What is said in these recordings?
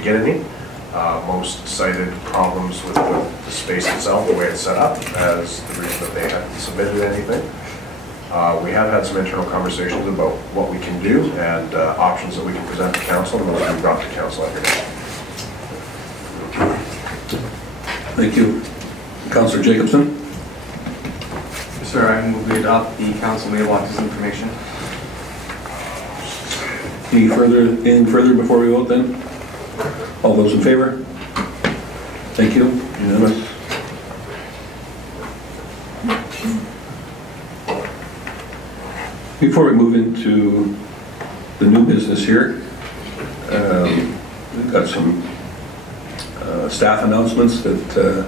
to get any. Most cited problems with the space itself, the way it's set up, as the reason that they hadn't submitted anything. We have had some internal conversations about what we can do and options that we can present to council, and those we brought to council every day. Thank you. Councillor Jacobson. Sir, I move we adopt the council mailboxes information. Anything further before we vote then? All those in favor? Thank you. Unanimous. Before we move into the new business here, we've got some staff announcements that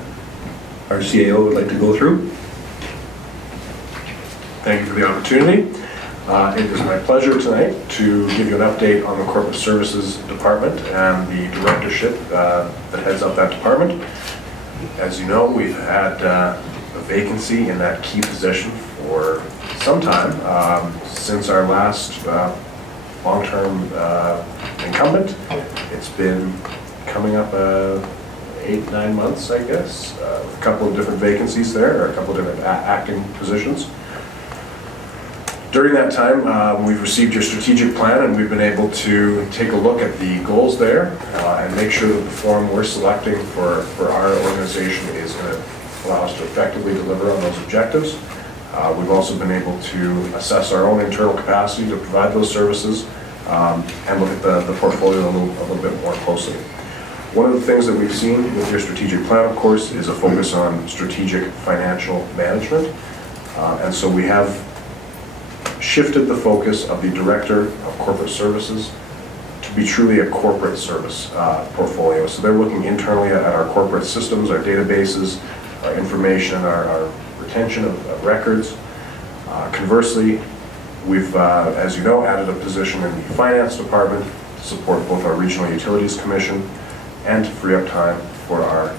our CAO would like to go through. Thank you for the opportunity. It is my pleasure tonight to give you an update on the Corporate Services Department and the directorship that heads up that department. As you know, we've had a vacancy in that key position for some time, since our last long-term incumbent. It's been coming up 8-9 months, I guess, with a couple of different vacancies there, or a couple of different acting positions. During that time, we've received your strategic plan, and we've been able to take a look at the goals there and make sure that the form we're selecting for our organization is going to allow us to effectively deliver on those objectives. We've also been able to assess our own internal capacity to provide those services and look at the portfolio a little bit more closely. One of the things that we've seen with your strategic plan, of course, is a focus on strategic financial management. And so we have shifted the focus of the Director of Corporate Services to be truly a corporate service portfolio. So they're looking internally at our corporate systems, our databases, our information, our retention of records. Conversely, we've, as you know, added a position in the Finance Department to support both our Regional Utilities Commission and to free up time for our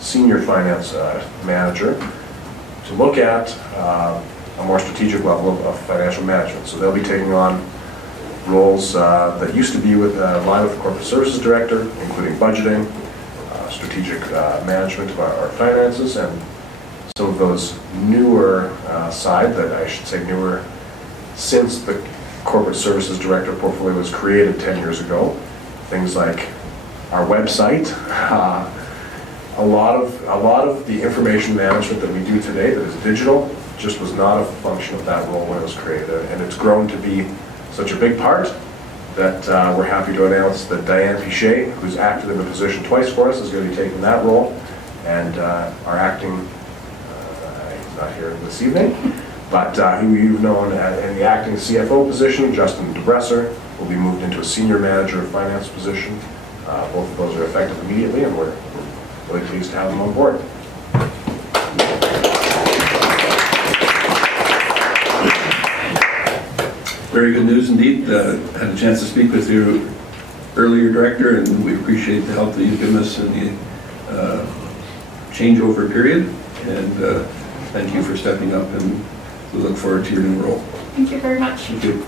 Senior Finance Manager to look at a more strategic level of financial management. So they'll be taking on roles that used to be lie with the Corporate Services Director, including budgeting, strategic management of our finances, and some of those newer side that I should say newer since the Corporate Services Director portfolio was created 10 years ago. Things like our website, a lot of the information management that we do today that is digital just was not a function of that role when it was created, and it's grown to be such a big part that we're happy to announce that Diane Pichet, who's acted in the position twice for us, is going to be taking that role, and our acting, he's not here this evening, but who you've known in the acting CFO position, Justin DeBresser, will be moved into a Senior Manager of Finance position. Both of those are effective immediately, and we're really pleased to have them on board. Very good news indeed. Had a chance to speak with your earlier, Director, and we appreciate the help that you've given us in the changeover period. And thank you for stepping up, and we look forward to your new role. Thank you very much. Thank you.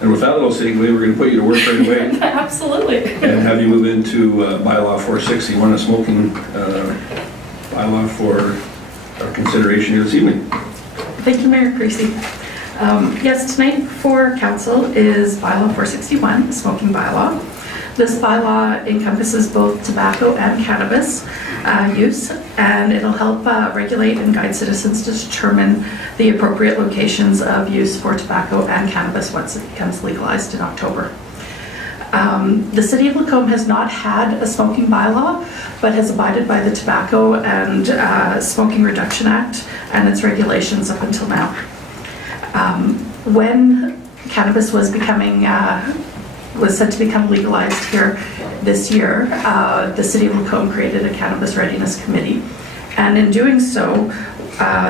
And with that little segue, we're going to put you to work right away. Absolutely. And have you move into Bylaw 461, a smoking bylaw for our consideration here this evening. Thank you, Mayor Creasy. Yes, tonight for Council is Bylaw 461, the smoking bylaw. This bylaw encompasses both tobacco and cannabis use, and it'll help regulate and guide citizens to determine the appropriate locations of use for tobacco and cannabis once it becomes legalized in October. The City of Lacombe has not had a smoking bylaw, but has abided by the Tobacco and Smoking Reduction Act and its regulations up until now. When cannabis was set to become legalized here this year, the City of Lacombe created a Cannabis Readiness Committee, and in doing so,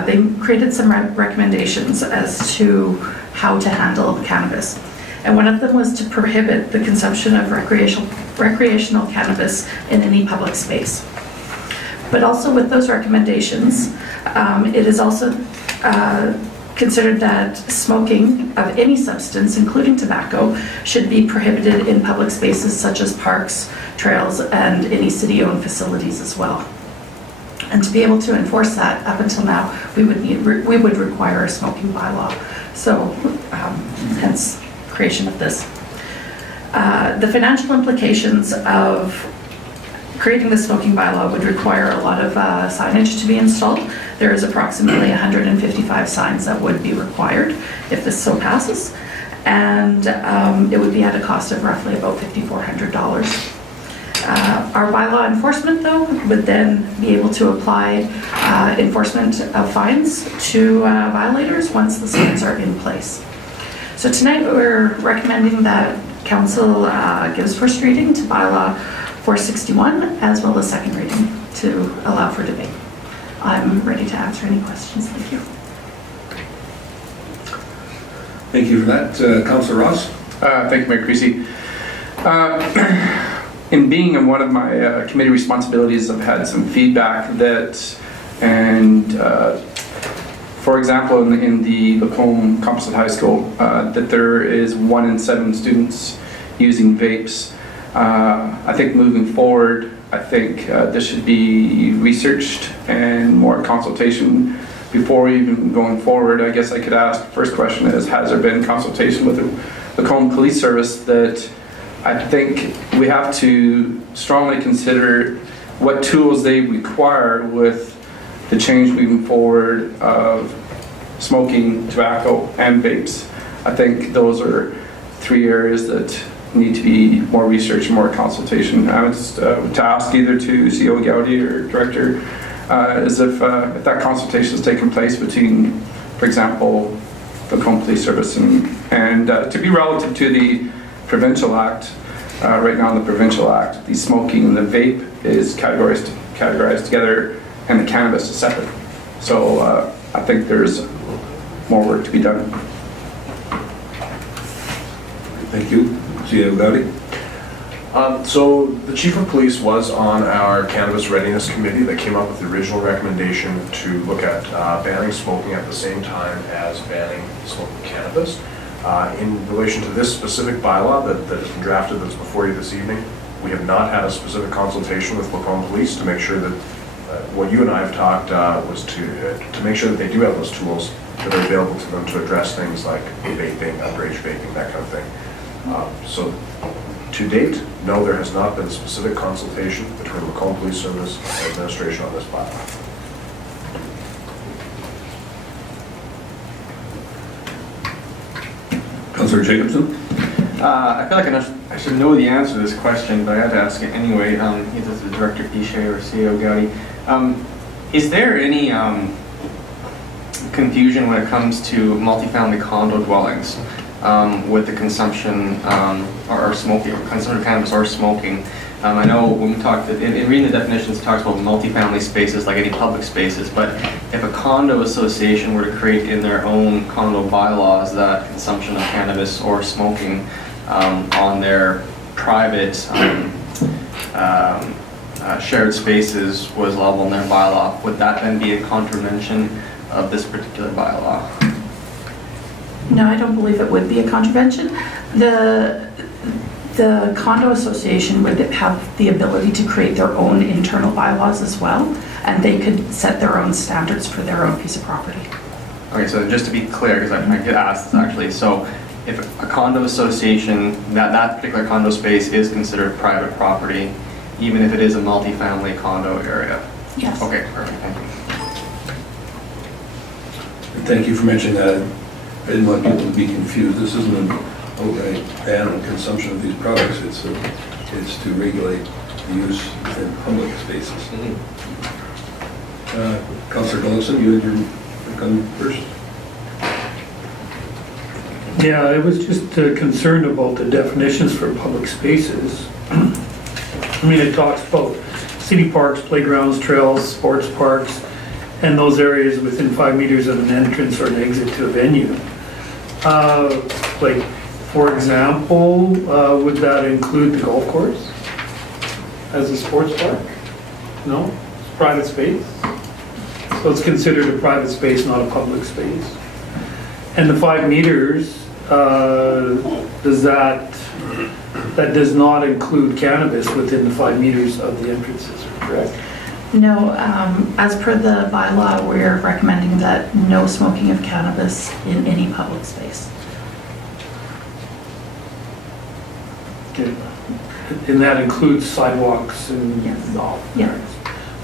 they created some recommendations as to how to handle cannabis. And one of them was to prohibit the consumption of recreational cannabis in any public space. But also with those recommendations, it is also considered that smoking of any substance, including tobacco, should be prohibited in public spaces such as parks, trails, and any city-owned facilities as well. And to be able to enforce that, up until now, we would require a smoking bylaw. So, hence creation of this. The financial implications of creating the smoking bylaw would require a lot of signage to be installed. There is approximately 155 signs that would be required if this so passes. And it would be at a cost of roughly about $5,400. Our bylaw enforcement, though, would then be able to apply enforcement of fines to violators once the signs are in place. So tonight we're recommending that Council gives first reading to bylaw 461 as well as second reading to allow for debate. I'm ready to answer any questions. Thank you. Thank you for that. Councillor Ross? Thank you, Mayor Creasy. In being in one of my committee responsibilities, I've had some feedback that, for example, in the Lacombe Composite High School, that there is 1 in 7 students using vapes. I think moving forward, I think this should be researched and more consultation before even going forward. I guess I could ask, the first question is, has there been consultation with the Lacombe Police Service? That I think we have to strongly consider what tools they require with the change moving forward of smoking, tobacco, and vapes. I think those are 3 areas that need to be more research and more consultation. I would to ask either to CEO Gowdy or Director is if that consultation has taken place between, for example, the Lacombe Police Service and to be relative to the Provincial Act. Right now in the Provincial Act, the smoking and the vape is categorized together, and the cannabis is separate. So I think there's more work to be done. Thank you. CEO Gowdy? So the Chief of Police was on our Cannabis Readiness Committee that came up with the original recommendation to look at banning smoking at the same time as banning smoking cannabis. In relation to this specific bylaw that has been drafted that's before you this evening, we have not had a specific consultation with Lacombe Police to make sure that what you and I have talked was to make sure that they do have those tools that are available to them to address things like vaping, underage vaping, that kind of thing. So to date, no, there has not been a specific consultation between Lacombe Police Service and administration on this bylaw. Councillor Jacobson? I feel like I should know the answer to this question, but I had to ask it anyway, either to Director Pichet or CEO Gowdy. Is there any confusion when it comes to multifamily condo dwellings with the consumption or smoking, or consumption of cannabis or smoking? I know when we talked, in reading the definitions, it talks about multifamily spaces like any public spaces, but if a condo association were to create in their own condo bylaws that consumption of cannabis or smoking on their private shared spaces was allowable in their bylaw, would that then be a contravention of this particular bylaw? No, I don't believe it would be a contravention. The condo association would have the ability to create their own internal bylaws as well, and they could set their own standards for their own piece of property. Okay, so just to be clear, because I get asked this actually, so if a condo association, that particular condo space is considered private property, even if it is a multifamily condo area? Yes. Okay, perfect, thank you. Thank you for mentioning that. I didn't want people to be confused. This isn't an outright ban on consumption of these products. It's to regulate the use in public spaces. Councillor Gullickson, you had your come first. Yeah, I was just concerned about the definitions for public spaces. I mean, it talks about city parks, playgrounds, trails, sports parks, and those areas within 5 meters of an entrance or an exit to a venue. Like, for example, would that include the golf course as a sports park? No? It's private space? So it's considered a private space, not a public space. And the 5 meters, that does not include cannabis within the 5 meters of the entrances, correct? No, as per the bylaw, we're recommending that no smoking of cannabis in any public space. Okay. And that includes sidewalks and Yes. all? Yeah.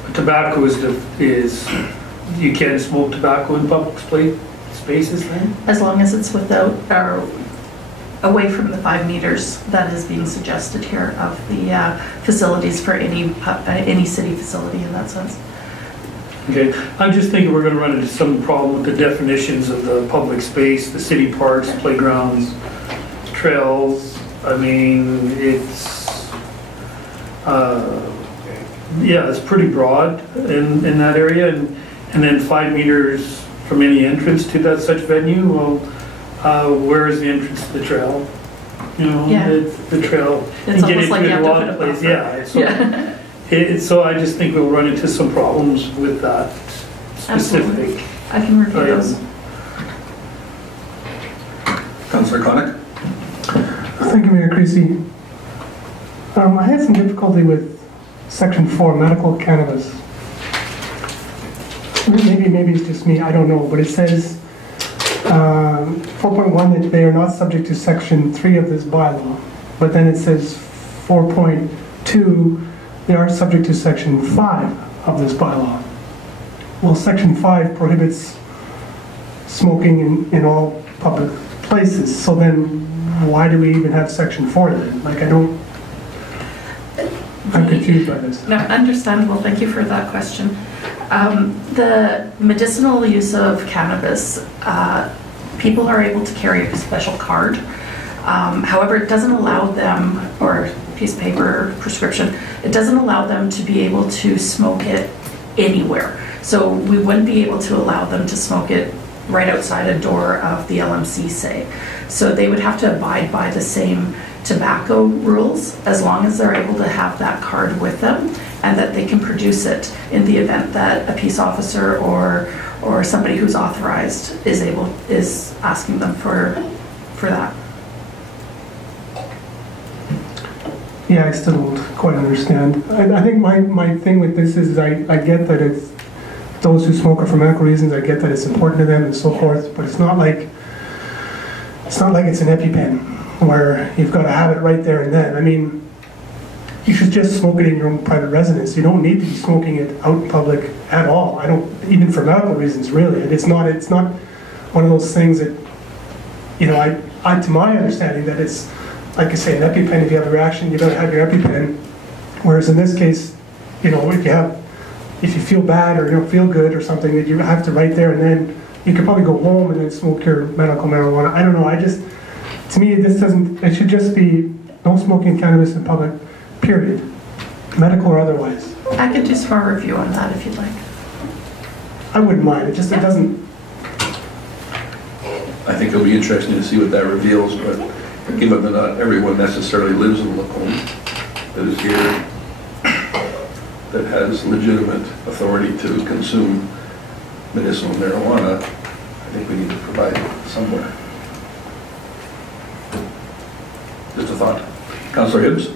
But tobacco is, you can't smoke tobacco in public spaces then? As long as it's without, or away from the 5 meters that is being suggested here of the facilities for any city facility in that sense. Okay, I'm just thinking we're gonna run into some problem with the definitions of the public space, the city parks, playgrounds, trails. I mean, it's pretty broad in that area, and then 5 meters from any entrance to that such venue. Well, where is the entrance to the trail? You know, Yeah. the trail. It's You get almost like into you it have a to lot put of a places. buffer. Yeah, so, Yeah, so I just think we'll run into some problems with that Absolutely. specific. I can review those. Councillor Connick? Thank you, Mayor Creasy. I had some difficulty with Section 4, medical cannabis. Maybe it's just me, I don't know, but it says 4.1 that they are not subject to Section 3 of this bylaw. But then it says 4.2, they are subject to Section 5 of this bylaw. Well, Section 5 prohibits smoking in all public places, so then why do we even have Section 4 then? Like, I'm confused by this. No, understandable, thank you for that question. The medicinal use of cannabis, people are able to carry a special card. However, it doesn't allow them, or piece of paper, prescription, it doesn't allow them to be able to smoke it anywhere. So we wouldn't be able to allow them to smoke it right outside a door of the LMC, say. So they would have to abide by the same tobacco rules as long as they're able to have that card with them and that they can produce it in the event that a peace officer or somebody who's authorized is asking them for that. Yeah, I still don't quite understand. I think my thing with this is I get that it's those who smoke are for medical reasons. I get that it's important to them and so forth, but it's not like it's an EpiPen where you've got to have it right there and then. I mean, you should just smoke it in your own private residence. You don't need to be smoking it out in public at all. I don't, even for medical reasons, really. It's not one of those things that, you know, I to my understanding that it's, like I say, an EpiPen, if you have a reaction, you're going to have your EpiPen. Whereas in this case, you know, if you feel bad or you don't feel good or something, that you have to right there and then, you could probably go home and then smoke your medical marijuana. I don't know, to me, it should just be no smoking cannabis in public, period. Medical or otherwise. I could do some more review on that if you'd like. I wouldn't mind, it doesn't. I think it'll be interesting to see what that reveals, but given that not everyone necessarily lives in Lacombe that is here, that has legitimate authority to consume medicinal marijuana, I think we need to provide it somewhere. Just a thought. Councillor Hibbs?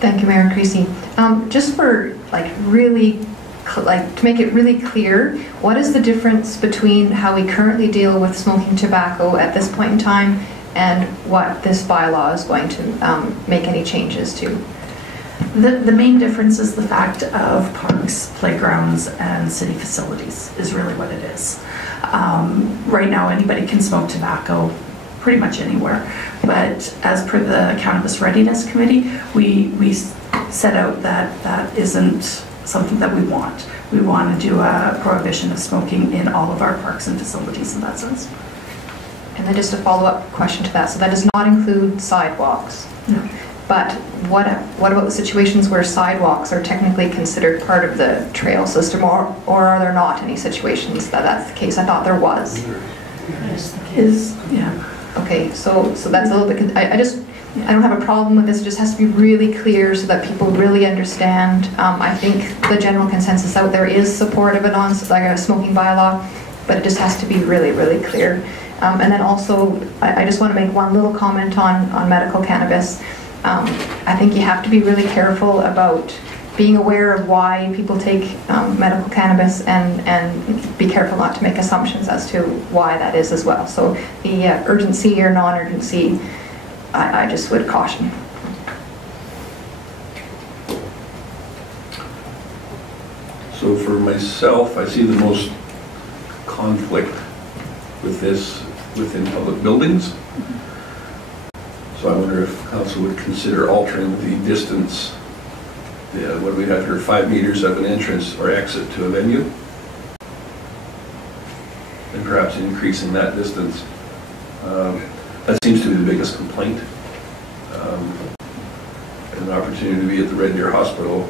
Thank you, Mayor Creasy. Just for really, to make it really clear, what is the difference between how we currently deal with smoking tobacco at this point in time and what this bylaw is going to make any changes to? The main difference is the fact of parks, playgrounds, and city facilities is really what it is. Right now, anybody can smoke tobacco pretty much anywhere, but as per the Cannabis Readiness Committee, we set out that isn't something that we want. We want to do a prohibition of smoking in all of our parks and facilities in that sense. And then just a follow-up question to that. So that does not include sidewalks? No. But what about the situations where sidewalks are technically considered part of the trail system, or are there not any situations that that's the case? I thought there was. Yeah. Okay, so that's a little bit, I don't have a problem with this, it just has to be really clear so that people really understand. I think the general consensus out there is support of a smoking bylaw. but it just has to be really, really clear. And then also, I just want to make one little comment on medical cannabis. I think you have to be really careful about being aware of why people take medical cannabis and be careful not to make assumptions as to why that is as well. So the urgency or non-urgency, I just would caution. So for myself, I see the most conflict with this within public buildings. So I wonder if council would consider altering the distance. What do we have here, 5 meters of an entrance or exit to a venue? And perhaps increasing that distance. That seems to be the biggest complaint. An opportunity to be at the Red Deer Hospital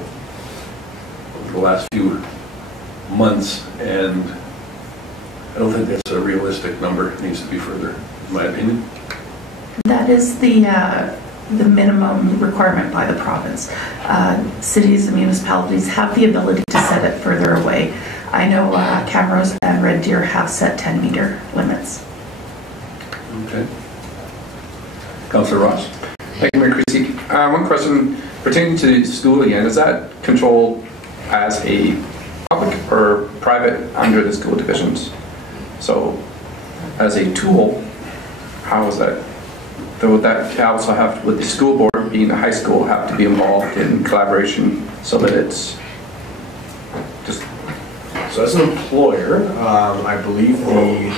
over the last few months, and I don't think that's a realistic number. It needs to be further, in my opinion. That is the minimum requirement by the province. Cities and municipalities have the ability to set it further away. I know Camrose and Red Deer have set 10-meter limits. Okay. Councillor Ross? Thank you, Mayor Creasy. One question pertaining to school again. Is that controlled as a public or private under the school divisions? So, as a tool, how is that? Would that also have, would the school board, being a high school, have to be involved in collaboration so that it's just... So as an employer, I believe the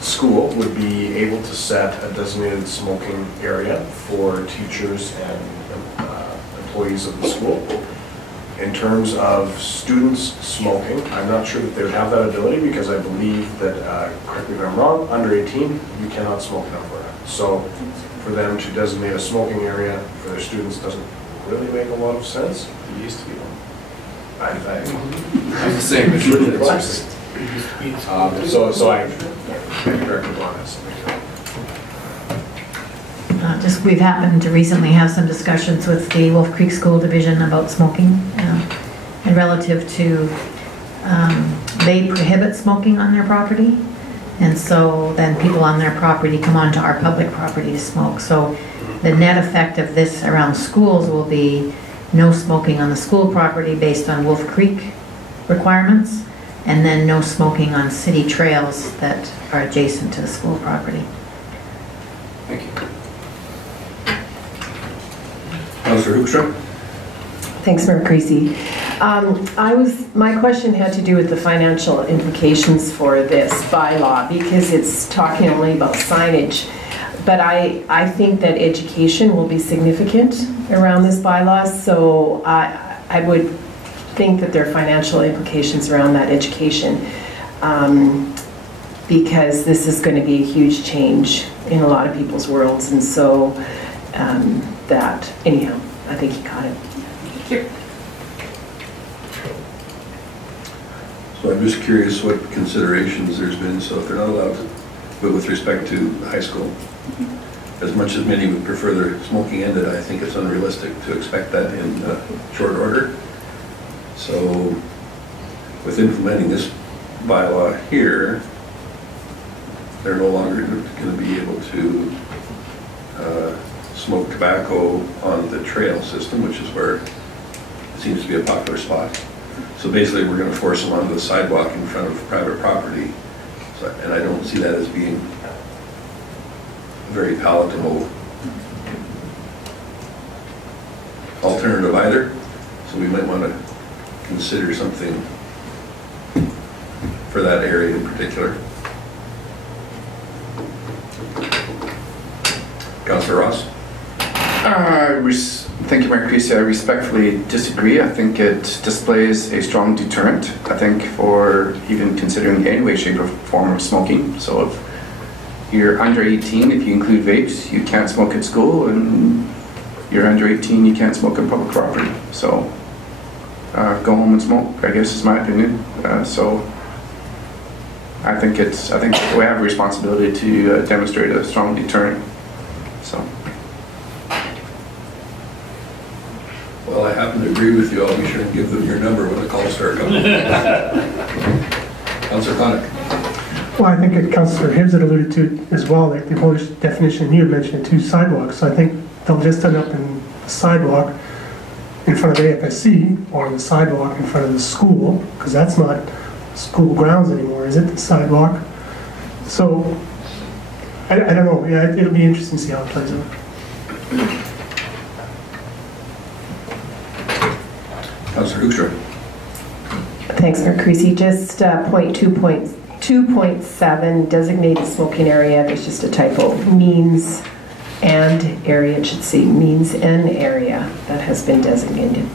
school would be able to set a designated smoking area for teachers and employees of the school. In terms of students smoking, I'm not sure that they would have that ability, because I believe that, correct me if I'm wrong, under 18, you cannot smoke in Alberta. So for them to designate a smoking area for their students doesn't really make a lot of sense. It used to be one. I'm the same. So I correct me on this. Just we've happened to recently have some discussions with the Wolf Creek School Division about smoking, and relative to they prohibit smoking on their property, and so then people on their property come onto our public property to smoke. So the net effect of this around schools will be no smoking on the school property based on Wolf Creek requirements, and then no smoking on city trails that are adjacent to the school property. Thank you. Councillor Hoekstra? Thanks, Mayor Creasy. My question had to do with the financial implications for this bylaw, because it's talking only about signage. But I think that education will be significant around this bylaw, so I would think that there are financial implications around that education, because this is going to be a huge change in a lot of people's worlds, and so that, anyhow, I think you got it. Thank you. So I'm just curious what considerations there's been, so if they're not allowed to, but with respect to high school, as much as many would prefer their smoking ended, I think it's unrealistic to expect that in short order. So with implementing this bylaw here, they're no longer going to be able to smoke tobacco on the trail system, which is where it seems to be a popular spot. So basically we're going to force them onto the sidewalk in front of private property. So, and I don't see that as being a very palatable alternative either. So we might want to consider something for that area in particular. Councillor Ross? Thank you, Mayor Creasy. I respectfully disagree. I think it displays a strong deterrent, I think, for even considering any way, shape, or form of smoking. So if you're under 18, if you include vapes, you can't smoke at school, and you're under 18, you can't smoke on public property. So go home and smoke, I guess is my opinion. So I think we have a responsibility to demonstrate a strong deterrent. So. Well, I happen to agree with you. I'll be sure and give them your number when the calls start coming. Councillor Connick. Well, I think Councillor Hibbs had alluded to as well, like the whole definition you had mentioned, two sidewalks. So I think they'll just end up in a sidewalk in front of AFSC or the sidewalk in front of the school, because that's not school grounds anymore, is it, the sidewalk? So, I don't know, yeah, it'll be interesting to see how it plays out. Councillor Hoekstra. Thanks, Mayor Creasy. Just point 2.7, designated smoking area, there's just a typo, means and area, it should say means an area that has been designated.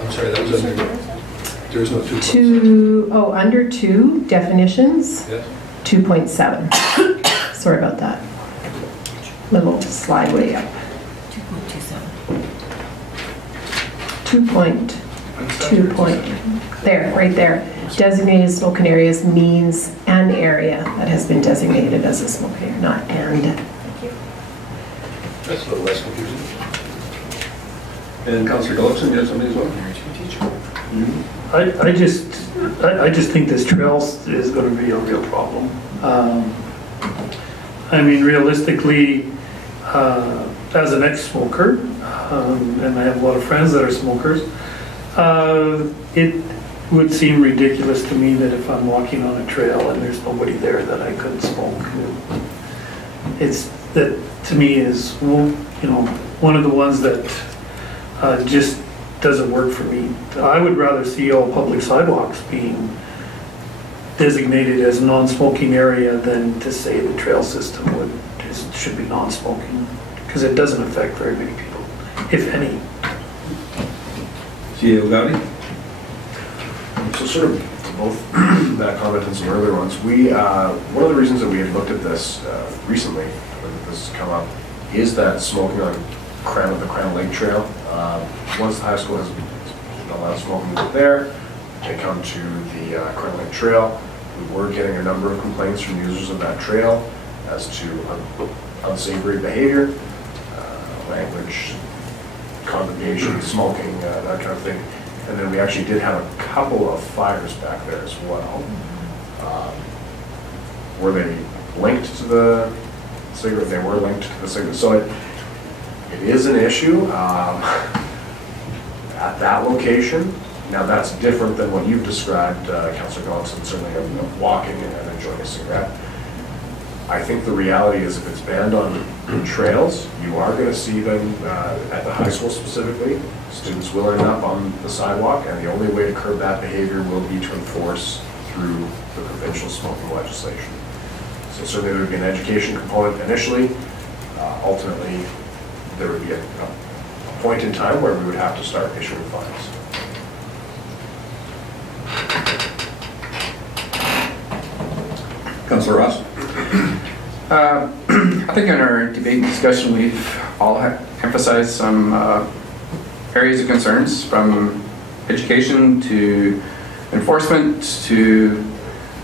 I'm sorry, that was under, there's no 2.7. Under 2, definitions, Yes. 2.7. Sorry about that. Little slide way up. 2.2. There, right there. Designated smoking areas means an area that has been designated as a smoking area, not and. That's a little less confusing. And Councillor Gullickson, you have something as well? I just think this trail is going to be a real problem. I mean, realistically, as an ex-smoker, and I have a lot of friends that are smokers, it would seem ridiculous to me that if I'm walking on a trail and there's nobody there that I could smoke. It's that, to me, is, well, you know, one of the ones that just doesn't work for me. I would rather see all public sidewalks being designated as non-smoking area than to say the trail system should be non-smoking, because it doesn't affect very many people, if any. C.A. O'Gowdy? So sort of to both that comment and some earlier ones, one of the reasons that we had looked at this recently, when this has come up, is that smoking on the Crown Lake Trail. Once the high school has allowed smoking there, they come to the Crown Lake Trail. We were getting a number of complaints from users of that trail as to unsavory behavior, language, congregation, smoking, that kind of thing. And then we actually did have a couple of fires back there as well. Were they linked to the cigarette? They were linked to the cigarette. So it is an issue at that location. Now that's different than what you've described, Councillor Gullickson, certainly of walking and enjoying a cigarette. I think the reality is if it's banned on trails, you are going to see them at the high school specifically. Students will end up on the sidewalk, and the only way to curb that behavior will be to enforce through the provincial smoking legislation. So certainly there would be an education component initially. Ultimately, there would be a point in time where we would have to start issuing fines. Councillor Ross? I think in our debate and discussion, we've all emphasized some areas of concerns, from education to enforcement to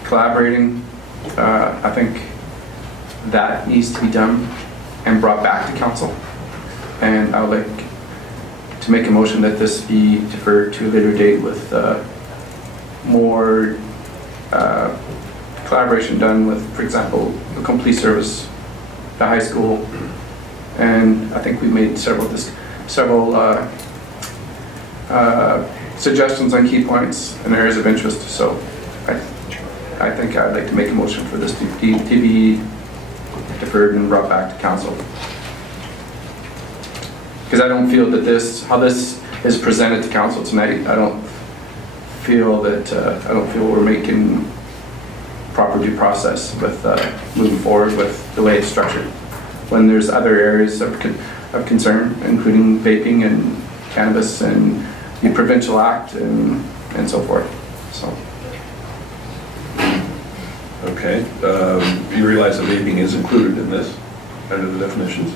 collaborating. I think that needs to be done and brought back to council. And I would like to make a motion that this be deferred to a later date with more collaboration done with, for example, the complete service, the high school, and I think we've made several suggestions on key points and areas of interest. So I think I'd like to make a motion for this to be deferred and brought back to council, because I don't feel that how this is presented to council tonight, I don't feel we're making proper due process with moving forward with the way it's structured, when there's other areas of concern, including vaping and cannabis and the provincial act and so forth. So. Okay. You realize that vaping is included in this, under the definitions?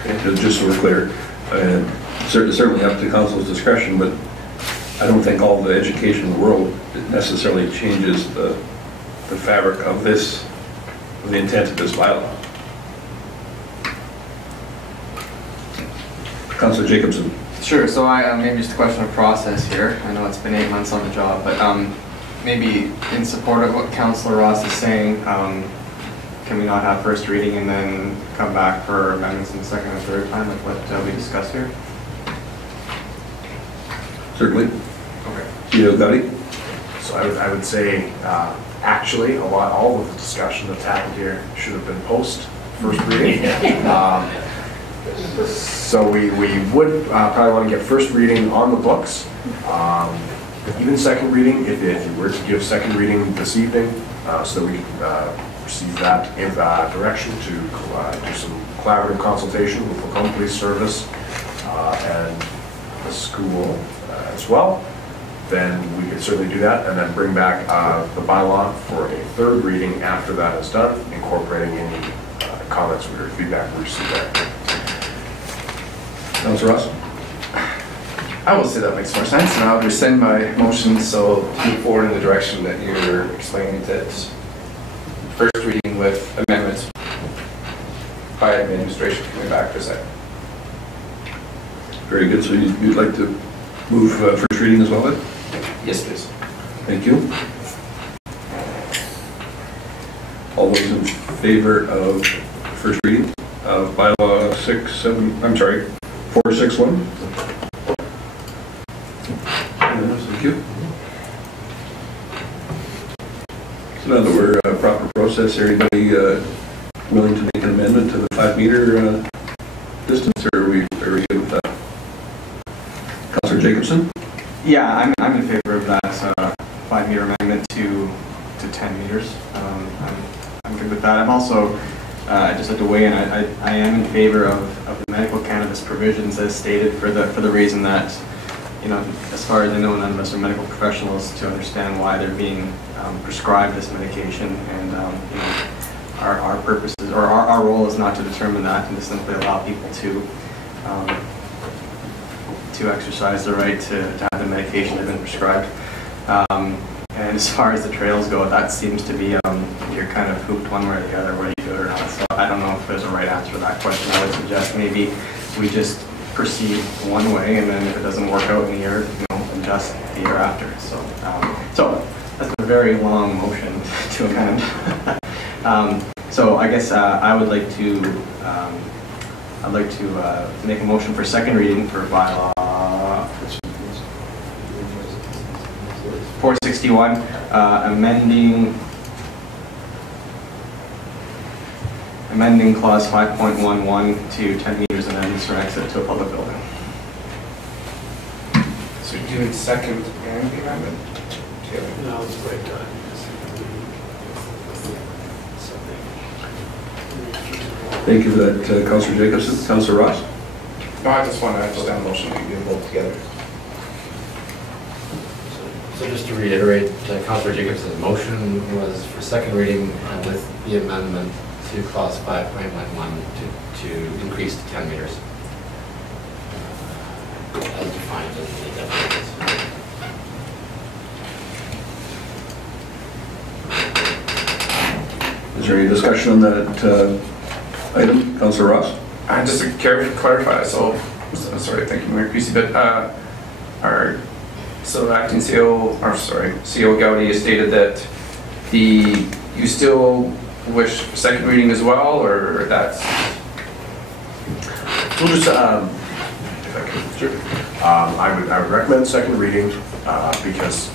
Okay, just so we're clear, certainly up to council's discretion, but I don't think all the education in the world necessarily changes the fabric of this, the intent of this bylaw. Councillor Jacobson. Sure, so maybe just a question of process here. I know it's been 8 months on the job, but maybe in support of what Councillor Ross is saying, can we not have first reading and then come back for amendments in the second and third time, like what we discussed here? Certainly. Okay. CEO Gotti? So I would say, actually, all of the discussion that's happened here should have been post first reading. So we would probably want to get first reading on the books. Even second reading, if you were to give second reading this evening, so that we can receive that direction to do some collaborative consultation with the Macomb Police Service and the school as well, then we could certainly do that and then bring back the bylaw for a third reading after that is done, incorporating any comments or feedback we received there. Councillor Ross? I will say that makes more sense, and I'll rescind my motion, so move forward in the direction that you're explaining, that first reading with amendments by administration coming back for a second. Very good. So you'd like to move first reading as well then? Yes, please. Thank you. All those in favor of first reading of bylaw 461? Thank you. So now that we're proper process, is anybody willing to make an amendment to the 5-meter distance, or are we good with that? Councillor Jacobson? Yeah, I'm in favor of that 5-meter amendment to 10 meters. I'm good with that. I'm also, I just had to weigh in, I am in favor of the medical cannabis provisions as stated for the reason that, you know, as far as I know, none of us are medical professionals to understand why they're being prescribed this medication, and you know, our purposes, or our role is not to determine that, and to simply allow people to exercise the right to have the medication they've been prescribed. And as far as the trails go, that seems to be, you're kind of hooped one way or the other, whether you do it or not. So I don't know if there's a right answer to that question. I would suggest maybe we just proceed one way, and then if it doesn't work out in the year, you know, adjust the year after. So that's a very long motion to amend. So I guess I would like to make a motion for second reading for bylaw 461, amending clause 5.11 to 10 meters and then for exit to a public building. So you're doing second and the amendment? No, it's quite done. Thank you for that, Councillor Jacobson. Councillor Ross? No, I just want to understand the motion, we can do them both together. So just to reiterate, Councillor Jacobson's motion was for second reading with the amendment to clause 5.11 to increase to 10 meters as defined in the definitions. Is there any discussion on that item? Councillor Ross? Just to clarify, so, sorry, thank you, Mayor Creasy, but so acting CO Gowdy has stated that you still wish second reading as well, or that's? We'll just, if I can, sure. I would recommend second reading because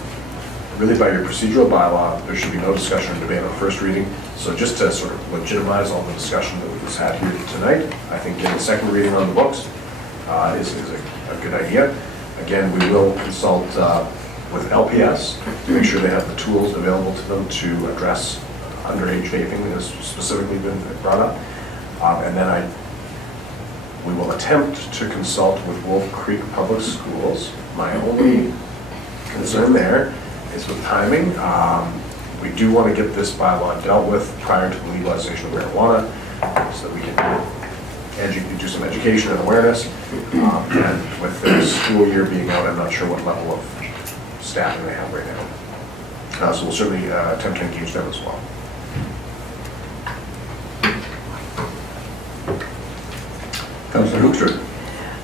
really by your procedural bylaw, there should be no discussion or debate on first reading. So just to sort of legitimize all the discussion that we've just had here tonight, I think getting second reading on the books is a good idea. Again, we will consult with LPS to make sure they have the tools available to them to address underage vaping has specifically been brought up. And then we will attempt to consult with Wolf Creek Public Schools. My only concern there is with timing. We do want to get this bylaw dealt with prior to the legalization of marijuana so that we can do some education and awareness. And with the school year being out, I'm not sure what level of staffing they have right now. So we'll certainly attempt to engage them as well. Councillor Hoekstra.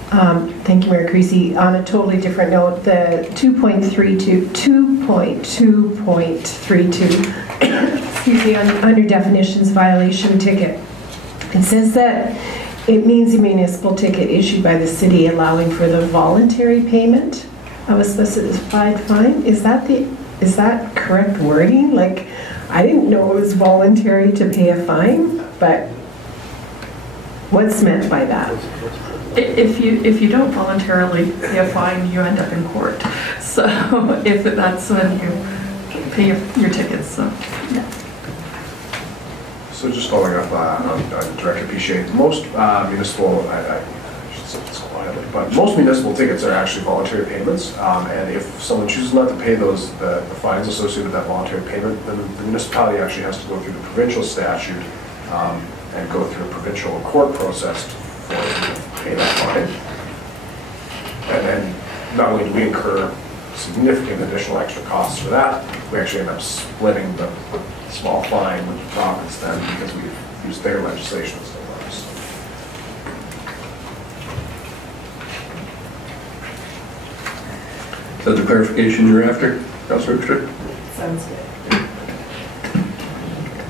Thank you, Mayor Creasy. On a totally different note, the 2.2.32, excuse me, under definitions violation ticket, it says that it means a municipal ticket issued by the city allowing for the voluntary payment of a specified fine. Is that correct wording? Like, I didn't know it was voluntary to pay a fine, but what's meant by that? If you don't voluntarily pay a fine, you end up in court. So if that's when you pay your tickets, so yeah. So just following up on Director Piché, most municipal, I should say this quietly, but most municipal tickets are actually voluntary payments. And if someone chooses not to pay the fines associated with that voluntary payment, then the municipality actually has to go through the provincial statute and go through a provincial court process for them to pay that fine. And then not only do we incur significant additional extra costs for that, we actually end up splitting the small fine with the province then because we've used their legislation instead of ours. Is that the clarification you're after, Councillor Hipster? Sounds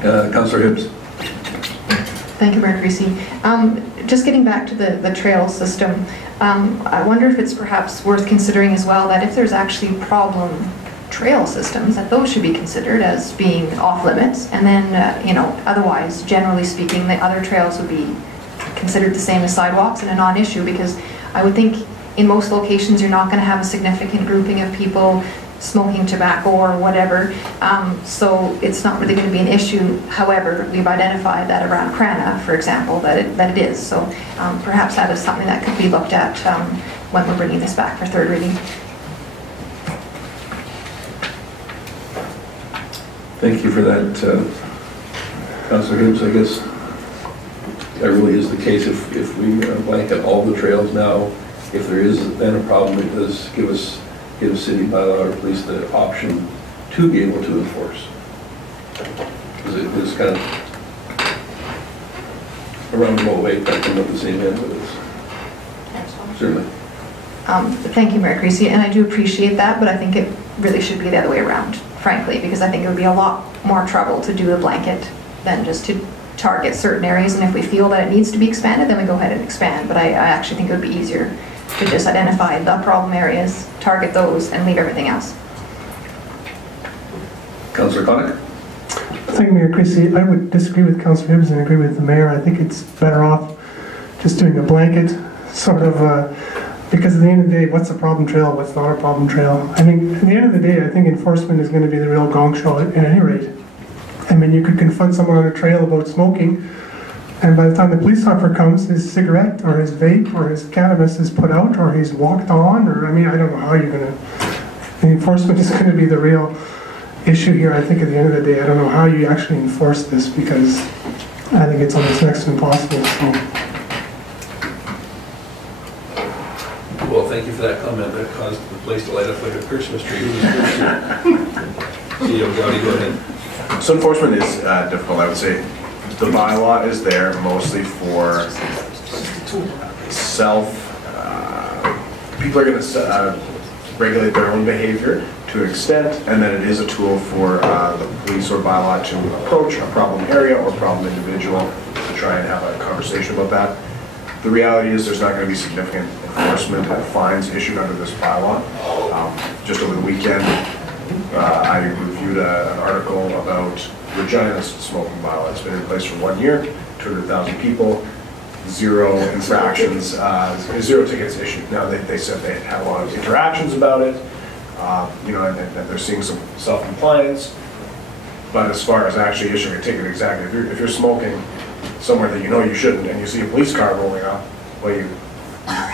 good. Councillor Hibbs. Thank you, Mayor Creasy. Just getting back to the trail system, I wonder if it's perhaps worth considering as well that if there's actually problem trail systems, that those should be considered as being off limits, and then, otherwise, generally speaking, the other trails would be considered the same as sidewalks and a non-issue, because I would think in most locations you're not going to have a significant grouping of people smoking tobacco or whatever, so it's not really going to be an issue. However, we've identified that around Crana, for example, that it is. So perhaps that is something that could be looked at when we're bringing this back for third reading. Thank you for that, Councillor Hibbs. I guess that really is the case if we blanket all the trails now. If there is then a problem, it does give city bylaw or police the option to be able to enforce. Because it is kind of a roundabout way to come up the same end with us. Certainly. Thank you, Mayor Creasy, and I do appreciate that, but I think it really should be the other way around, frankly, because I think it would be a lot more trouble to do a blanket than just to target certain areas, and if we feel that it needs to be expanded, then we go ahead and expand, but I actually think it would be easier to just identify the problem areas, target those, and leave everything else. Councillor Connick? Thank you, Mayor Creasy. I would disagree with Councillor Hibbs and agree with the Mayor. I think it's better off just doing a blanket sort of, because at the end of the day, what's a problem trail, what's not a problem trail? I mean, at the end of the day, I think enforcement is going to be the real gong show at any rate. I mean, you could confront someone on a trail about smoking, and by the time the police officer comes, his cigarette or his vape or his cannabis is put out or he's walked on, or I mean, I don't know how you're going to... The enforcement is going to be the real issue here. I think at the end of the day, I don't know how you actually enforce this, because I think it's almost next to impossible. So. Well, thank you for that comment. That caused the place to light up like a Christmas tree. CEO Gowdy, go ahead. So enforcement is difficult, I would say. The bylaw is there mostly for people are going to regulate their own behavior to an extent, and then it is a tool for the police or bylaw to approach a problem area or problem individual to try and have a conversation about that. The reality is there's not going to be significant enforcement and fines issued under this bylaw. Just over the weekend, I reviewed an article about Regina's smoking bylaw. It's been in place for 1 year, 200,000 people, 0 infractions, 0 tickets issued. Now they said they had a lot of interactions about it, and they're seeing some self-compliance. But as far as actually issuing a ticket, exactly, if you're smoking somewhere that you know you shouldn't, and you see a police car rolling up, well, you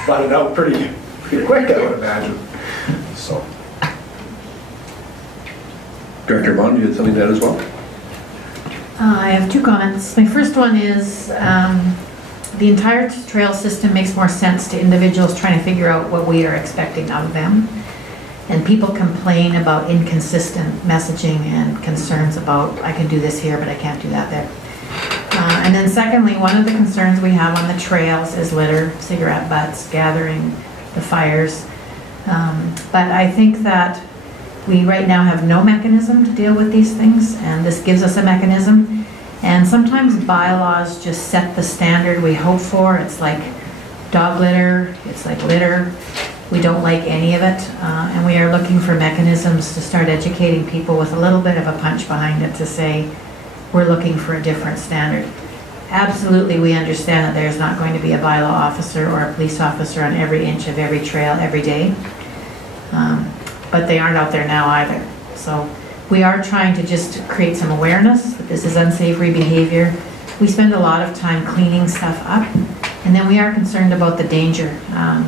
find it out pretty quick, I would imagine. So. Director Bond, you had something to add as well? I have 2 comments. My first one is the entire trail system makes more sense to individuals trying to figure out what we are expecting out of them. And people complain about inconsistent messaging and concerns about, I can do this here, but I can't do that there. And then secondly, one of the concerns we have on the trails is litter, cigarette butts, gathering, the fires. But I think that we right now have no mechanism to deal with these things, and this gives us a mechanism. And sometimes bylaws just set the standard we hope for. It's like dog litter, it's like litter. We don't like any of it, and we are looking for mechanisms to start educating people with a little bit of a punch behind it to say, we're looking for a different standard. Absolutely, we understand that there's not going to be a bylaw officer or a police officer on every inch of every trail every day, but they aren't out there now either. So we are trying to just create some awareness that this is unsavory behavior. We spend a lot of time cleaning stuff up, and then we are concerned about the danger,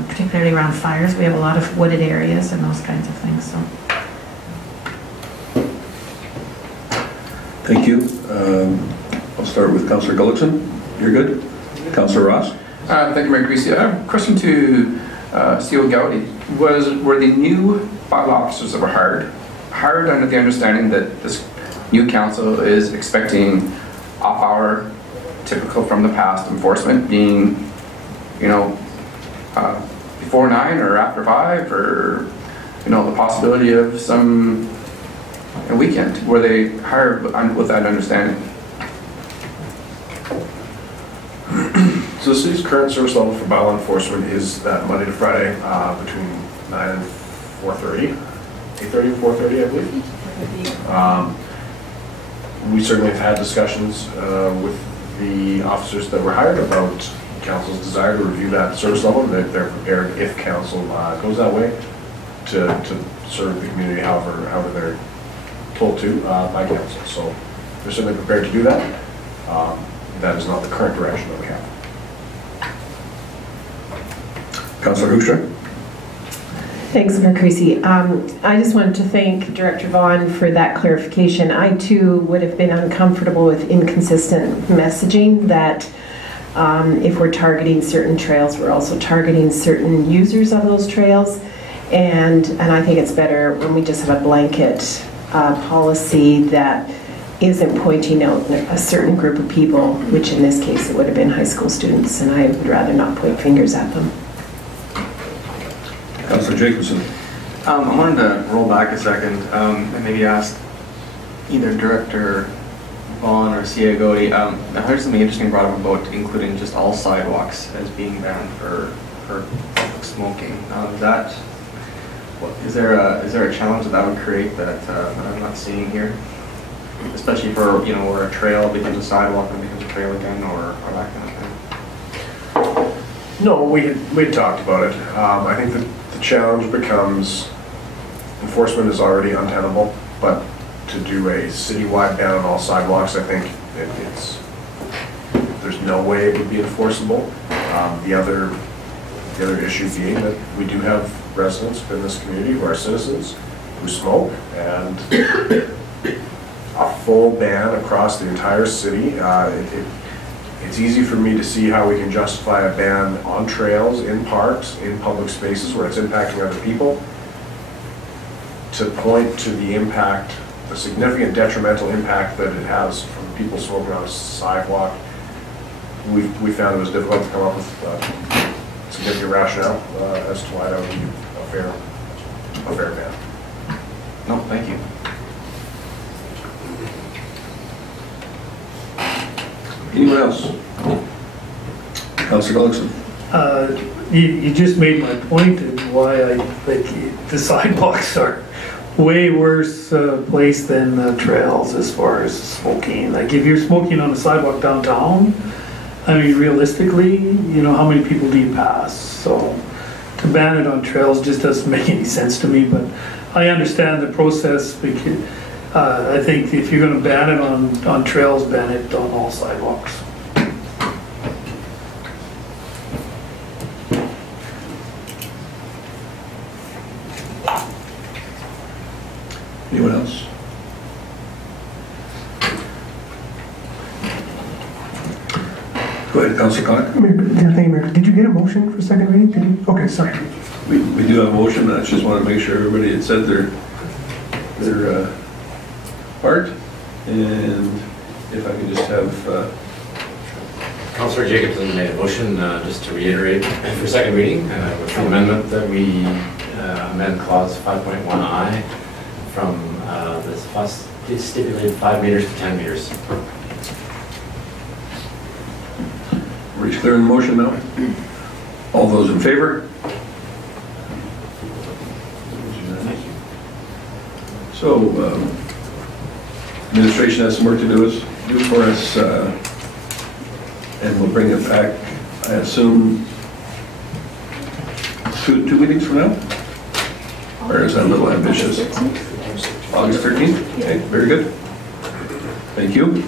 particularly around fires. We have a lot of wooded areas and those kinds of things. So. Thank you. I'll start with Councillor Gullickson. You're good? Councillor Ross? Thank you, Mayor Creasy. I have a question to CEO Gowdy. Were the new bylaw officers that were hired under the understanding that this new council is expecting off-hour, typical from the past enforcement being, you know, before 9 or after 5, or, you know, the possibility of some weekend? Were they hired with that understanding? So the city's current service level for bylaw enforcement is that Monday to Friday between 9 and 4:30, 8:30 and 4:30, I believe. We certainly have had discussions with the officers that were hired about council's desire to review that service level, and that they're prepared, if council goes that way, to serve the community however they're told to by council. So they're certainly prepared to do that. That is not the current direction that we have. Councillor Hoekstra? Thanks, Mayor Creasy. I just wanted to thank Director Vaughn for that clarification. I too would have been uncomfortable with inconsistent messaging that if we're targeting certain trails, we're also targeting certain users of those trails. And I think it's better when we just have a blanket policy that isn't pointing out a certain group of people, which in this case it would have been high school students, and I would rather not point fingers at them. Councillor Jacobson. I wanted to roll back a second and maybe ask either Director Vaughn or CEO Gowdy. I heard something interesting brought up about including just all sidewalks as being banned for public smoking. Is there a challenge that would create that I'm not seeing here? Especially for, you know, where a trail becomes a sidewalk and becomes a trail again, or that kind of thing. No, we had talked about it. I think that the challenge becomes enforcement is already untenable, but to do a citywide ban on all sidewalks, I think there's no way it would be enforceable. The other issue being that we do have residents in this community who are citizens who smoke, and a full ban across the entire city, it's easy for me to see how we can justify a ban on trails, in parks, in public spaces where it's impacting other people. To point to the impact, the significant detrimental impact that it has from people smoking on a sidewalk, we found it was difficult to come up with significant rationale as to why that would be a fair ban. No, thank you. Anyone else? Councillor Gullickson. You just made my point of why I think the sidewalks are way worse place than trails as far as smoking. Like if you're smoking on a sidewalk downtown, I mean realistically, you know, how many people do you pass? So to ban it on trails just doesn't make any sense to me, but I understand the process because I think if you're going to ban it on trails, ban it on all sidewalks. Anyone else? Go ahead, Councillor Conick. Thank you, Mayor. Did you get a motion for second reading? Did you? Okay, sorry. We do have a motion. I just want to make sure everybody had said their part. And if I could just have Councillor Jacobson made a motion, just to reiterate, for second reading, with the amendment that we amend clause 5.1I from this stipulated 5 meters to 10 meters. Everybody's clear on the motion now? All those in favor? So, administration has some work to do for us, and we'll bring it back, I assume, two meetings from now? Or is that a little ambitious? August 13th? Okay, very good. Thank you.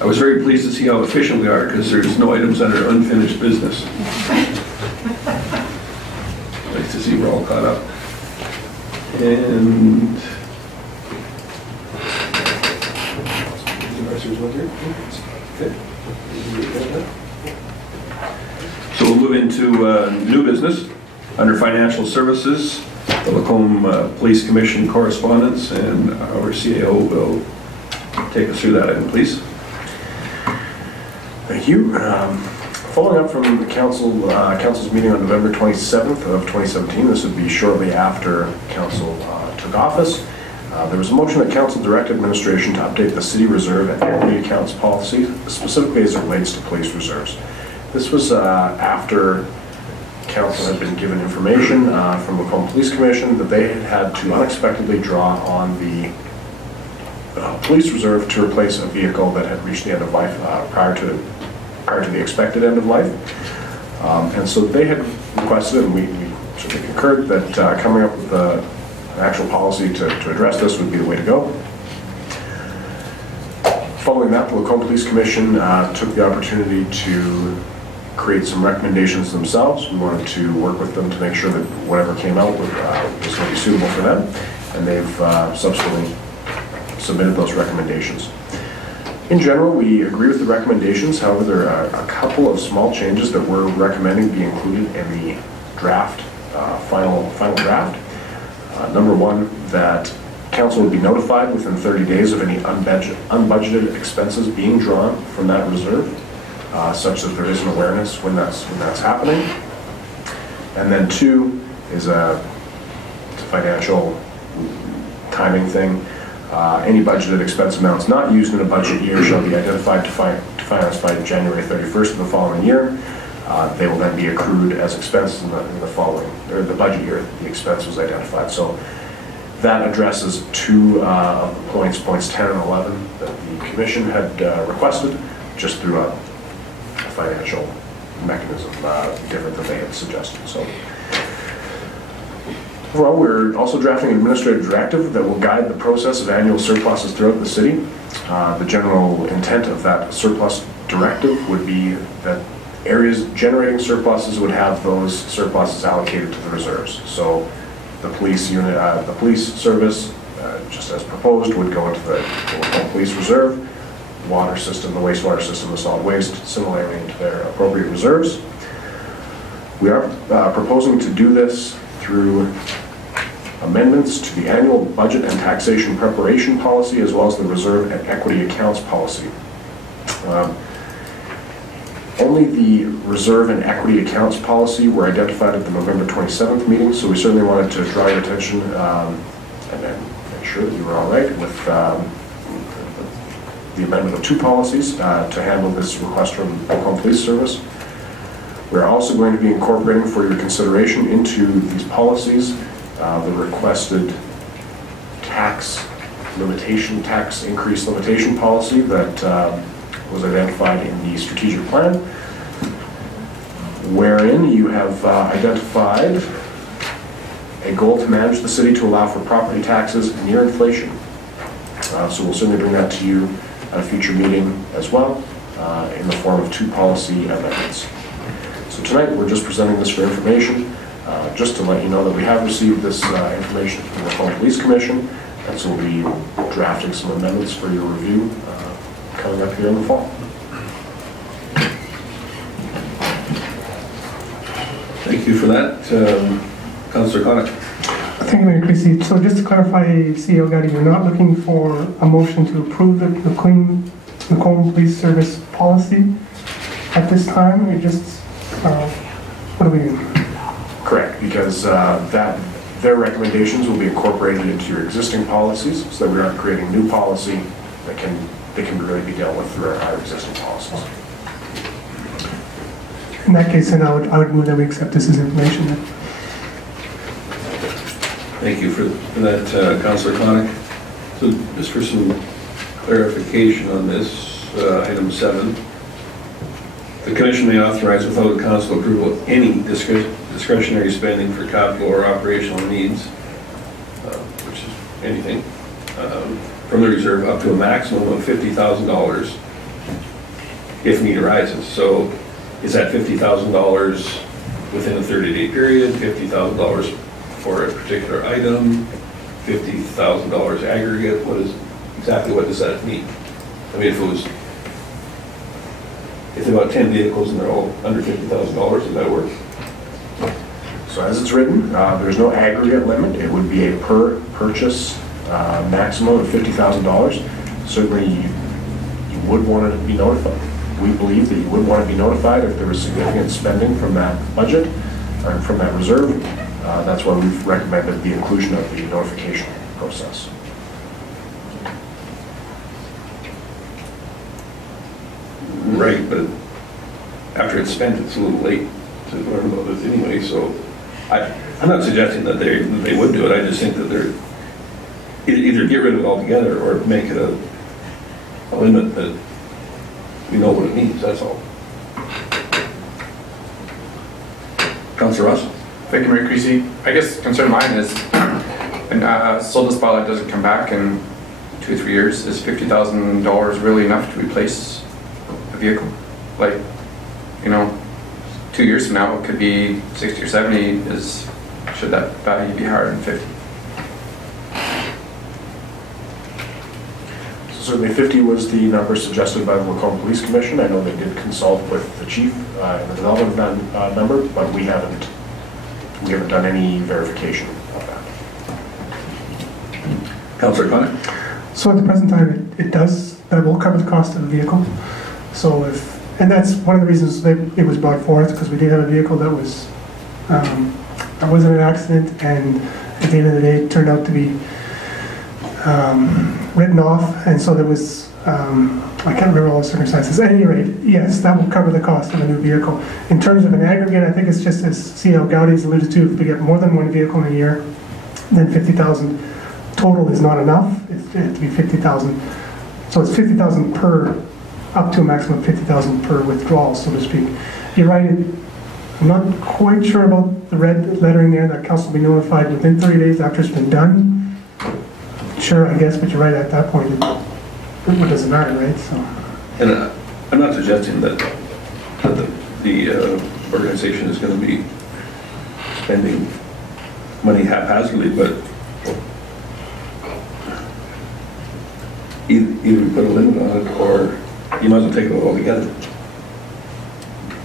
I was very pleased to see how efficient we are, because there's no items that are unfinished business. Nice to see we're all caught up. And so we'll move into new business under financial services, the Lacombe Police Commission correspondence, and our CAO will take us through that item, please. Thank you. Following up from the council's meeting on November 27th of 2017, this would be shortly after council took office. There was a motion that council direct administration to update the city reserve and equity accounts policy, specifically as it relates to police reserves. This was after council had been given information from the Lacombe Police Commission that they had to unexpectedly draw on the police reserve to replace a vehicle that had reached the end of life prior to the expected end of life. And so they had requested, and we certainly concurred, that coming up with an actual policy to address this would be the way to go. Following that, the Lacombe Police Commission took the opportunity to create some recommendations themselves. We wanted to work with them to make sure that whatever came out was going to be suitable for them, and they've subsequently submitted those recommendations. In general, we agree with the recommendations. However, there are a couple of small changes that we're recommending be included in the draft, final draft. Number one, that council would be notified within 30 days of any unbudgeted expenses being drawn from that reserve, such that there is an awareness when that's happening. And then two is it's a financial timing thing. Any budgeted expense amounts not used in a budget year shall be identified to finance by January 31st of the following year. They will then be accrued as expenses in the following, or the budget year the expense was identified. So that addresses two of the points 10 and 11 that the commission had requested, just through a financial mechanism different than they had suggested. So overall, we're also drafting an administrative directive that will guide the process of annual surpluses throughout the city. The general intent of that surplus directive would be that areas generating surpluses would have those surpluses allocated to the reserves. So the police unit, the police service, just as proposed, would go into the police reserve. Water system, the wastewater system, the solid waste, similarly into their appropriate reserves. We are proposing to do this through amendments to the annual budget and taxation preparation policy, as well as the reserve and equity accounts policy. Only the reserve and equity accounts policy were identified at the November 27th meeting, so we certainly wanted to draw your attention and make sure that you were all right with the amendment of two policies to handle this request from the Lacombe Police Service. We're also going to be incorporating for your consideration into these policies the requested tax increase limitation policy that was identified in the strategic plan, wherein you have identified a goal to manage the city to allow for property taxes near inflation. So we'll certainly bring that to you at a future meeting as well, in the form of two policy amendments. So tonight we're just presenting this for information, just to let you know that we have received this information from the Lacombe Police Commission, and so we'll be drafting some amendments for your review coming up here in the fall. Thank you for that. Councillor Connick. Thank you, Mayor Creasy. So just to clarify, CEO Gotti, you're not looking for a motion to approve the Macomb Police Service policy at this time? You're just, what are we doing? Correct, because their recommendations will be incorporated into your existing policies, so that we aren't creating new policy that can really be dealt with through our existing policies. In that case, then I would move that we accept this as information then. Thank you for that, Councillor Conick. So just for some clarification on this, item 7, the commission may authorize without council approval any discretionary spending for capital or operational needs, which is anything, from the reserve up to a maximum of $50,000 if need arises. So is that $50,000 within a 30-day period, $50,000 for a particular item, $50,000 aggregate? What does that mean? I mean, if there are about 10 vehicles and they're all under $50,000, does that work? So as it's written, there's no aggregate limit. It would be a per purchase maximum of $50,000. Certainly you would want to be notified. We believe that you would want to be notified if there was significant spending from that budget or from that reserve. That's why we've recommended the inclusion of the notification process. Right, but after it's spent, it's a little late to learn about it anyway, so I'm not suggesting that they would do it. I just think that they're either get rid of it altogether or make it a limit that we know what it means, that's all. Councillor Ross? Thank you, Mayor Creasy. I guess concern of mine is, and so this bylaw doesn't come back in 2 or 3 years, is $50,000 really enough to replace a vehicle? Like, 2 years from now, it could be 60 or 70. Should that value be higher than 50? So certainly 50 was the number suggested by the Macomb Police Commission. I know they did consult with the chief and the development member, but we haven't done any verification of that. Councillor Connor? So at the present time, that will cover the cost of the vehicle. So and that's one of the reasons that it was brought forth, because we did have a vehicle that wasn't an accident, and at the end of the day, it turned out to be written off, and so there was, I can't remember all the circumstances. At any rate, yes, that will cover the cost of a new vehicle. In terms of an aggregate, I think it's just as CEO Gowdy's alluded to, if we get more than one vehicle in a year, then 50,000 total is not enough. It has to be 50,000. So it's 50,000 per, up to a maximum of 50,000 per withdrawal, so to speak. You're right, I'm not quite sure about the red lettering there, that council will be notified within 30 days after it's been done. Sure, I guess, but you're right, at that point, it doesn't matter, right? So. And I'm not suggesting that the organization is going to be spending money haphazardly, but either we put a limit on it, or you might as well take it all together.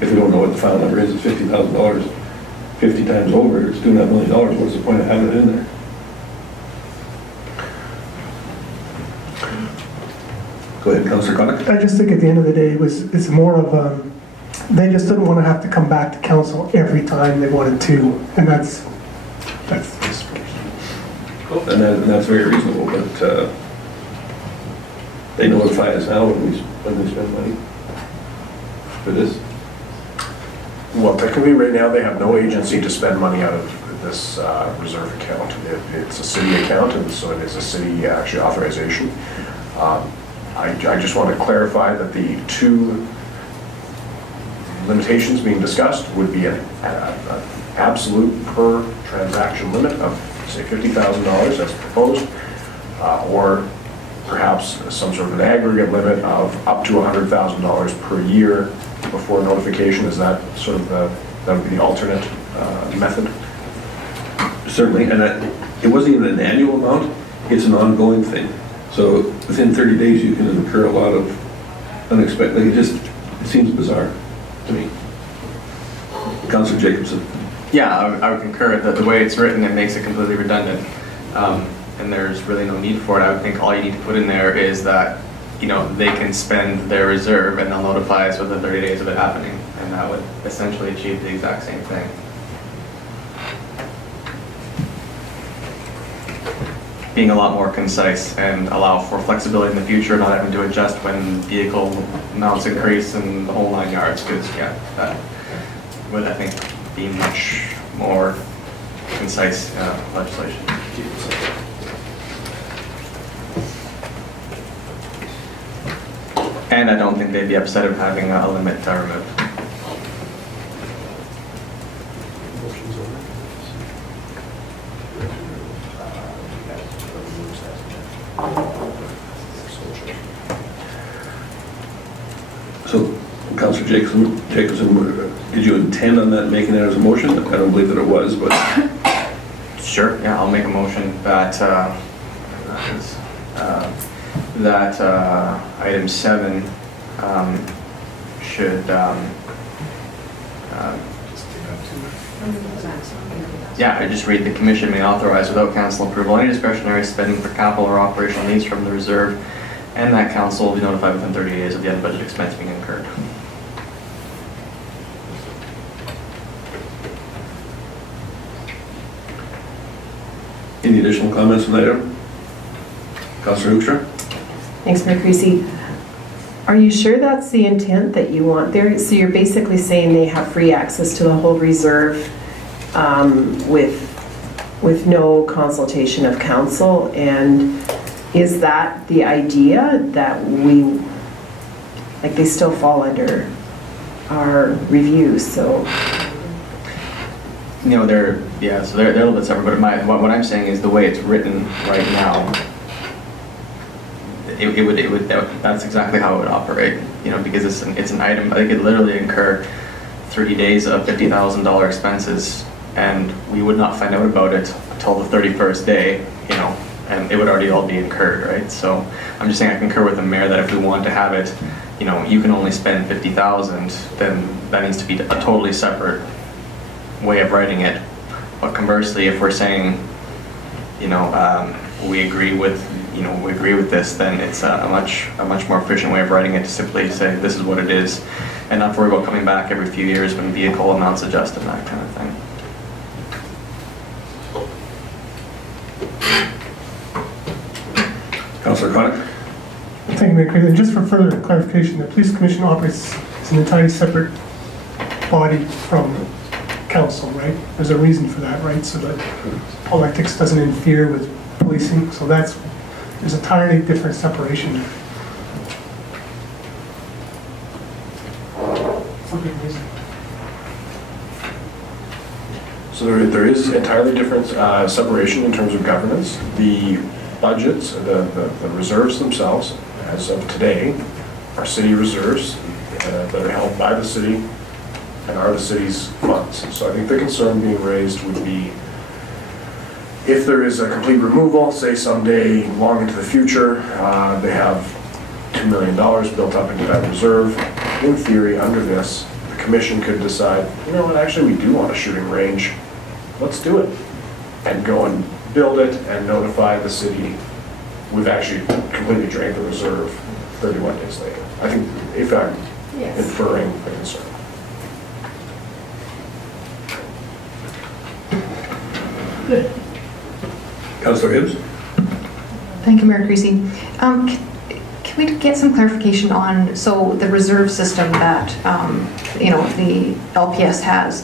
If we don't know what the final number is, it's $50,000. 50 times over, it's $2.5 million. What's the point of having it in there? Go ahead, Councillor Connick. I just think at the end of the day, it's more of they just didn't want to have to come back to council every time they wanted to, and that's just. Cool. And that's very reasonable, but they notify us now when we spend money for this. Well, technically, right now, they have no agency to spend money out of this reserve account. It's a city account, and so it is a city actually authorization. I just want to clarify that the two limitations being discussed would be an absolute per transaction limit of, say, $50,000 as proposed, or perhaps some sort of an aggregate limit of up to $100,000 per year before notification. Is that sort of that would be the alternate method? Certainly, and it wasn't even an annual amount, it's an ongoing thing. So within 30 days you can incur a lot of unexpected, it seems bizarre to me. Councillor Jacobson. Yeah, I would concur that the way it's written, it makes it completely redundant. And there's really no need for it. I would think all you need to put in there is that, you know, they can spend their reserve and they'll notify us within 30 days of it happening. And that would essentially achieve the exact same thing. Being a lot more concise and allow for flexibility in the future, not having to adjust when vehicle amounts increase and the whole 9 yards, because yeah, that would, I think, be much more concise legislation. And I don't think they'd be upset of having a limit to remove. So, Councillor Jacobson, did you intend on that, making that as a motion? I don't believe that it was, but... Sure, yeah, I'll make a motion that, item 7 should, yeah, I just read, the commission may authorize without council approval any discretionary spending for capital or operational needs from the reserve, and that council will be notified within 30 days of the unbudgeted expense being incurred. Any additional comments on that item? Councillor Hoekstra? Thanks, Mayor Creasy. Are you sure that's the intent that you want there? So you're basically saying they have free access to the whole reserve with no consultation of council, and is that the idea that they still fall under our review? So, you know, they're a little bit separate, but what I'm saying is the way it's written right now, that's exactly how it would operate, you know, because it's an item. They could literally incur 30 days of $50,000 expenses, and we would not find out about it until the 31st day, you know, and it would already all be incurred, right? So I'm just saying I concur with the mayor that if we want to have it, you know, you can only spend 50,000, then that needs to be a totally separate way of writing it. But conversely, if we're saying, you know, we agree with this, then it's a much more efficient way of writing it to simply say this is what it is, and not worry about coming back every few years when vehicle amounts adjust and that kind of thing. Councillor Connick? Thank you, Mayor Creasy. And just for further clarification, the Police Commission operates as an entirely separate body from council, right? There's a reason for that, right? So that politics doesn't interfere with policing. So there's entirely different separation there. So there is entirely different separation in terms of governance. The budgets, the reserves themselves, as of today, are city reserves that are held by the city and are the city's funds. So I think the concern being raised would be if there is a complete removal, say someday long into the future, they have $2 million built up into that reserve. In theory, under this, the commission could decide, you know what, actually we do want a shooting range. Let's do it. And go and build it and notify the city. We've actually completely drained the reserve 31 days later. I think if I'm inferring the concern. Good. Councillor Hibbs? Thank you, Mayor Creasy. Can we get some clarification on, so the reserve system that, you know, the LPS has?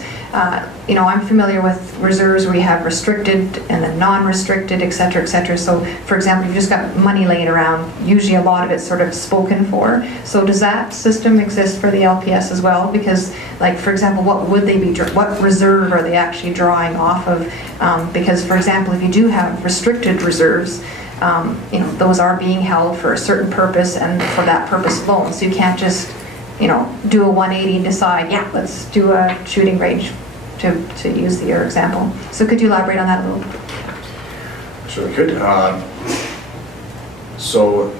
You know, I'm familiar with reserves where you have restricted and then non-restricted, et cetera, et cetera. So, for example, you've just got money laying around, usually a lot of it's sort of spoken for. So does that system exist for the LPS as well? Because, like, for example, what would they be, what reserve are they actually drawing off of? Because, for example, if you do have restricted reserves, you know, those are being held for a certain purpose and for that purpose alone. So you can't just, you know, do a 180 and decide, yeah, let's do a shooting range, to use your example. So could you elaborate on that a little? Sure, we could. So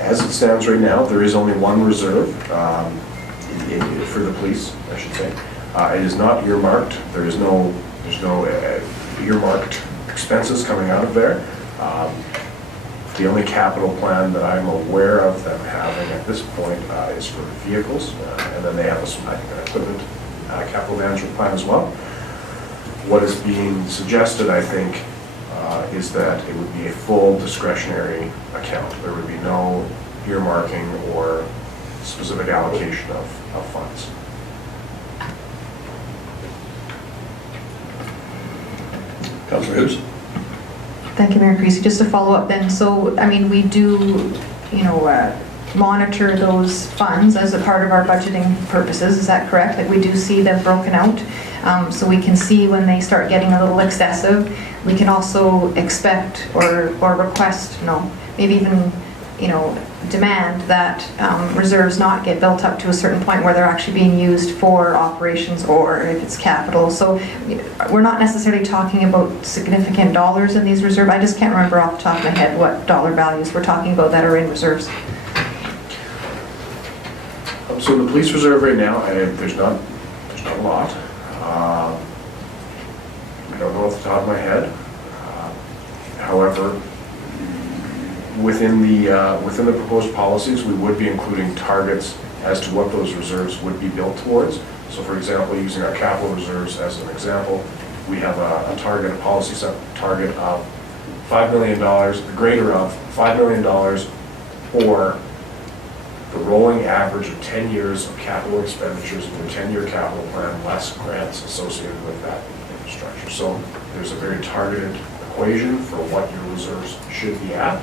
as it stands right now, there is only one reserve for the police, I should say. It is not earmarked. There's no earmarked expenses coming out of there. The only capital plan that I'm aware of them having at this point is for vehicles, and then they have an equipment capital management plan as well. What is being suggested, I think, is that it would be a full discretionary account. There would be no earmarking or specific allocation of funds. Councillor Hibbs? Thank you, Mayor Creasy. Just to follow up then, so, I mean, we do, monitor those funds as a part of our budgeting purposes, is that correct? That we do see them broken out, so we can see when they start getting a little excessive. We can also expect or request, maybe even, demand that reserves not get built up to a certain point where they're actually being used for operations or if it's capital. So we're not necessarily talking about significant dollars in these reserves. I just can't remember off the top of my head what dollar values we're talking about that are in reserves. So the police reserve right now, there's not a lot. I don't know off the top of my head. However, within the proposed policies, we would be including targets as to what those reserves would be built towards. So for example, using our capital reserves as an example, we have a target, a policy set target of $5 million, the greater of $5 million, or the rolling average of 10 years of capital expenditures in your 10-year capital plan, less grants associated with that infrastructure. So there's a very targeted equation for what your reserves should be at.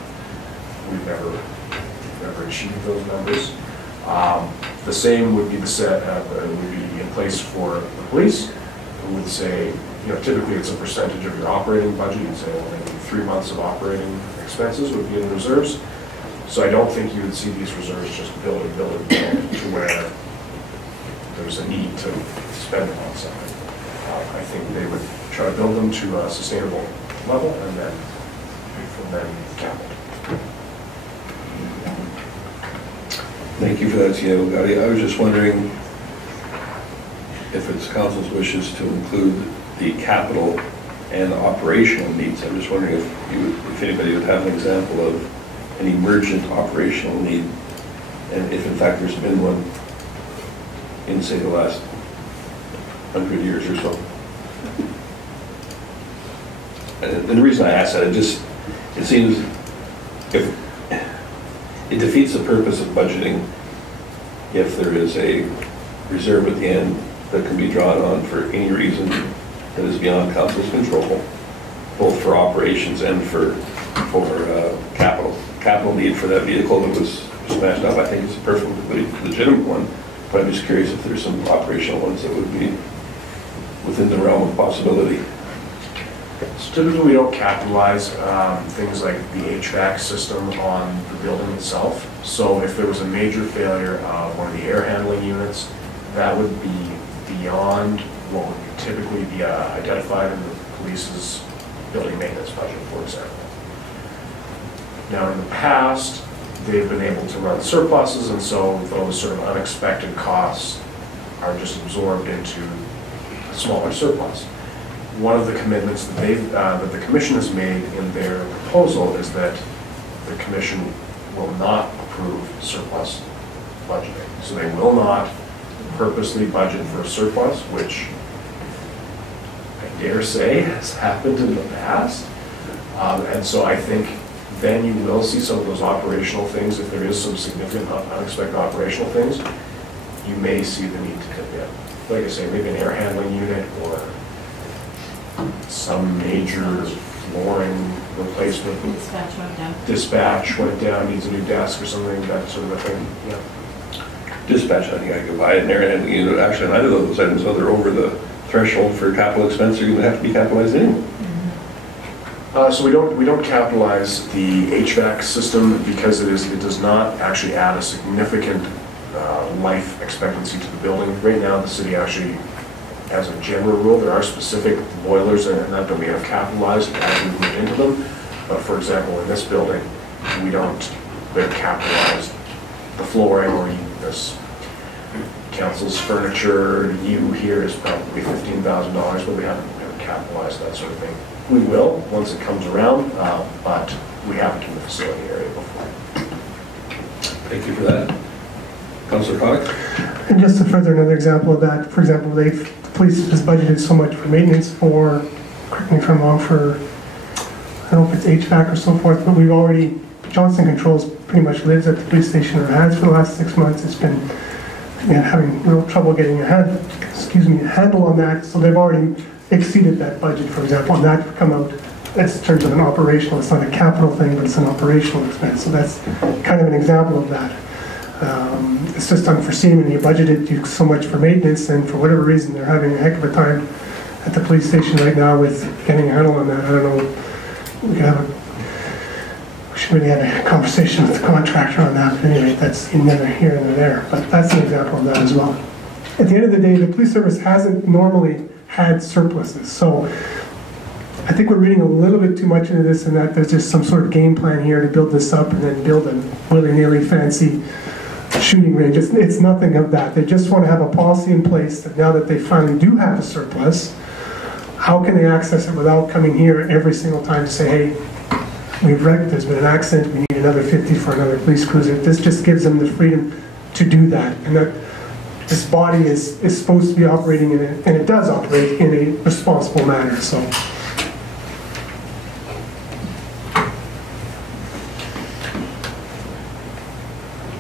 We've never achieved those numbers. The same would be would be in place for the police. We would say, typically it's a percentage of your operating budget. You'd say, well, maybe 3 months of operating expenses would be in reserves. So I don't think you would see these reserves just build to where there's a need to spend them on something. I think they would try to build them to a sustainable level and then from then capital. Thank you for that, Tia Bugatti. I was just wondering if it's council's wishes to include the capital and operational needs. I'm just wondering if anybody would have an example of an emergent operational need, and if in fact there's been one in, say, the last 100 years or so. And the reason I ask that, it seems if it defeats the purpose of budgeting if there is a reserve at the end that can be drawn on for any reason that is beyond council's control, both for operations and for capital need for that vehicle that was smashed up. I think it's a perfectly legitimate one, but I'm just curious if there's some operational ones that would be within the realm of possibility. So typically we don't capitalize things like the HVAC system on the building itself. So if there was a major failure of one of the air handling units, that would be beyond what would typically be identified in the police's building maintenance budget, for example. Now in the past, they've been able to run surpluses, and so those sort of unexpected costs are just absorbed into a smaller surplus. One of the commitments that the commission has made in their proposal is that the commission will not approve surplus budgeting. So they will not purposely budget for a surplus, which I dare say has happened in the past. And so I think then you will see some of those operational things. If there is some significant unexpected operational things, you may see the need to dip in. Like I say, maybe an air handling unit or some major flooring replacement. Dispatch went down, needs a new desk or something, that sort of a thing. Yeah. Dispatch, I think I could buy it in there, and actually neither of those items, though they're over the threshold for capital expense, are going to have to be capitalized anyway. So we don't capitalize the HVAC system because it does not actually add a significant life expectancy to the building. Right now, the city actually, as a general rule, there are specific boilers in that we have capitalized as we move into them. But for example, in this building, we have capitalized the flooring or even this. council's furniture, you here is probably $15,000, but we haven't capitalized that sort of thing. We will, once it comes around, but we haven't in the facility area before. Thank you for that. Councillor Connick? And just to further another example of that, for example, the police has budgeted so much for maintenance for, correct me if I'm wrong, for, I don't know if it's HVAC or so forth, but we've already, Johnson Controls pretty much lives at the police station or has for the last 6 months. It's been having real trouble getting a handle on that, so they've already exceeded that budget, for example, and that would come out as in terms of an operational, it's not a capital thing, but it's an operational expense, so that's kind of an example of that. It's just unforeseen when you budgeted so much for maintenance, and for whatever reason, they're having a heck of a time at the police station right now with getting a handle on that. I don't know, we should really have a conversation with the contractor on that, but anyway, that's neither here nor there, but that's an example of that as well. At the end of the day, the police service hasn't normally had surpluses, so I think we're reading a little bit too much into this, and that there's just some sort of game plan here to build this up and then build a willy-nilly fancy shooting range. It's nothing of that. They just want to have a policy in place that now that they finally do have a surplus, how can they access it without coming here every single time to say, hey, there's been an accident, we need another 50 for another police cruiser. This just gives them the freedom to do that, and that this body is supposed to be operating in and it does operate in a responsible manner. So.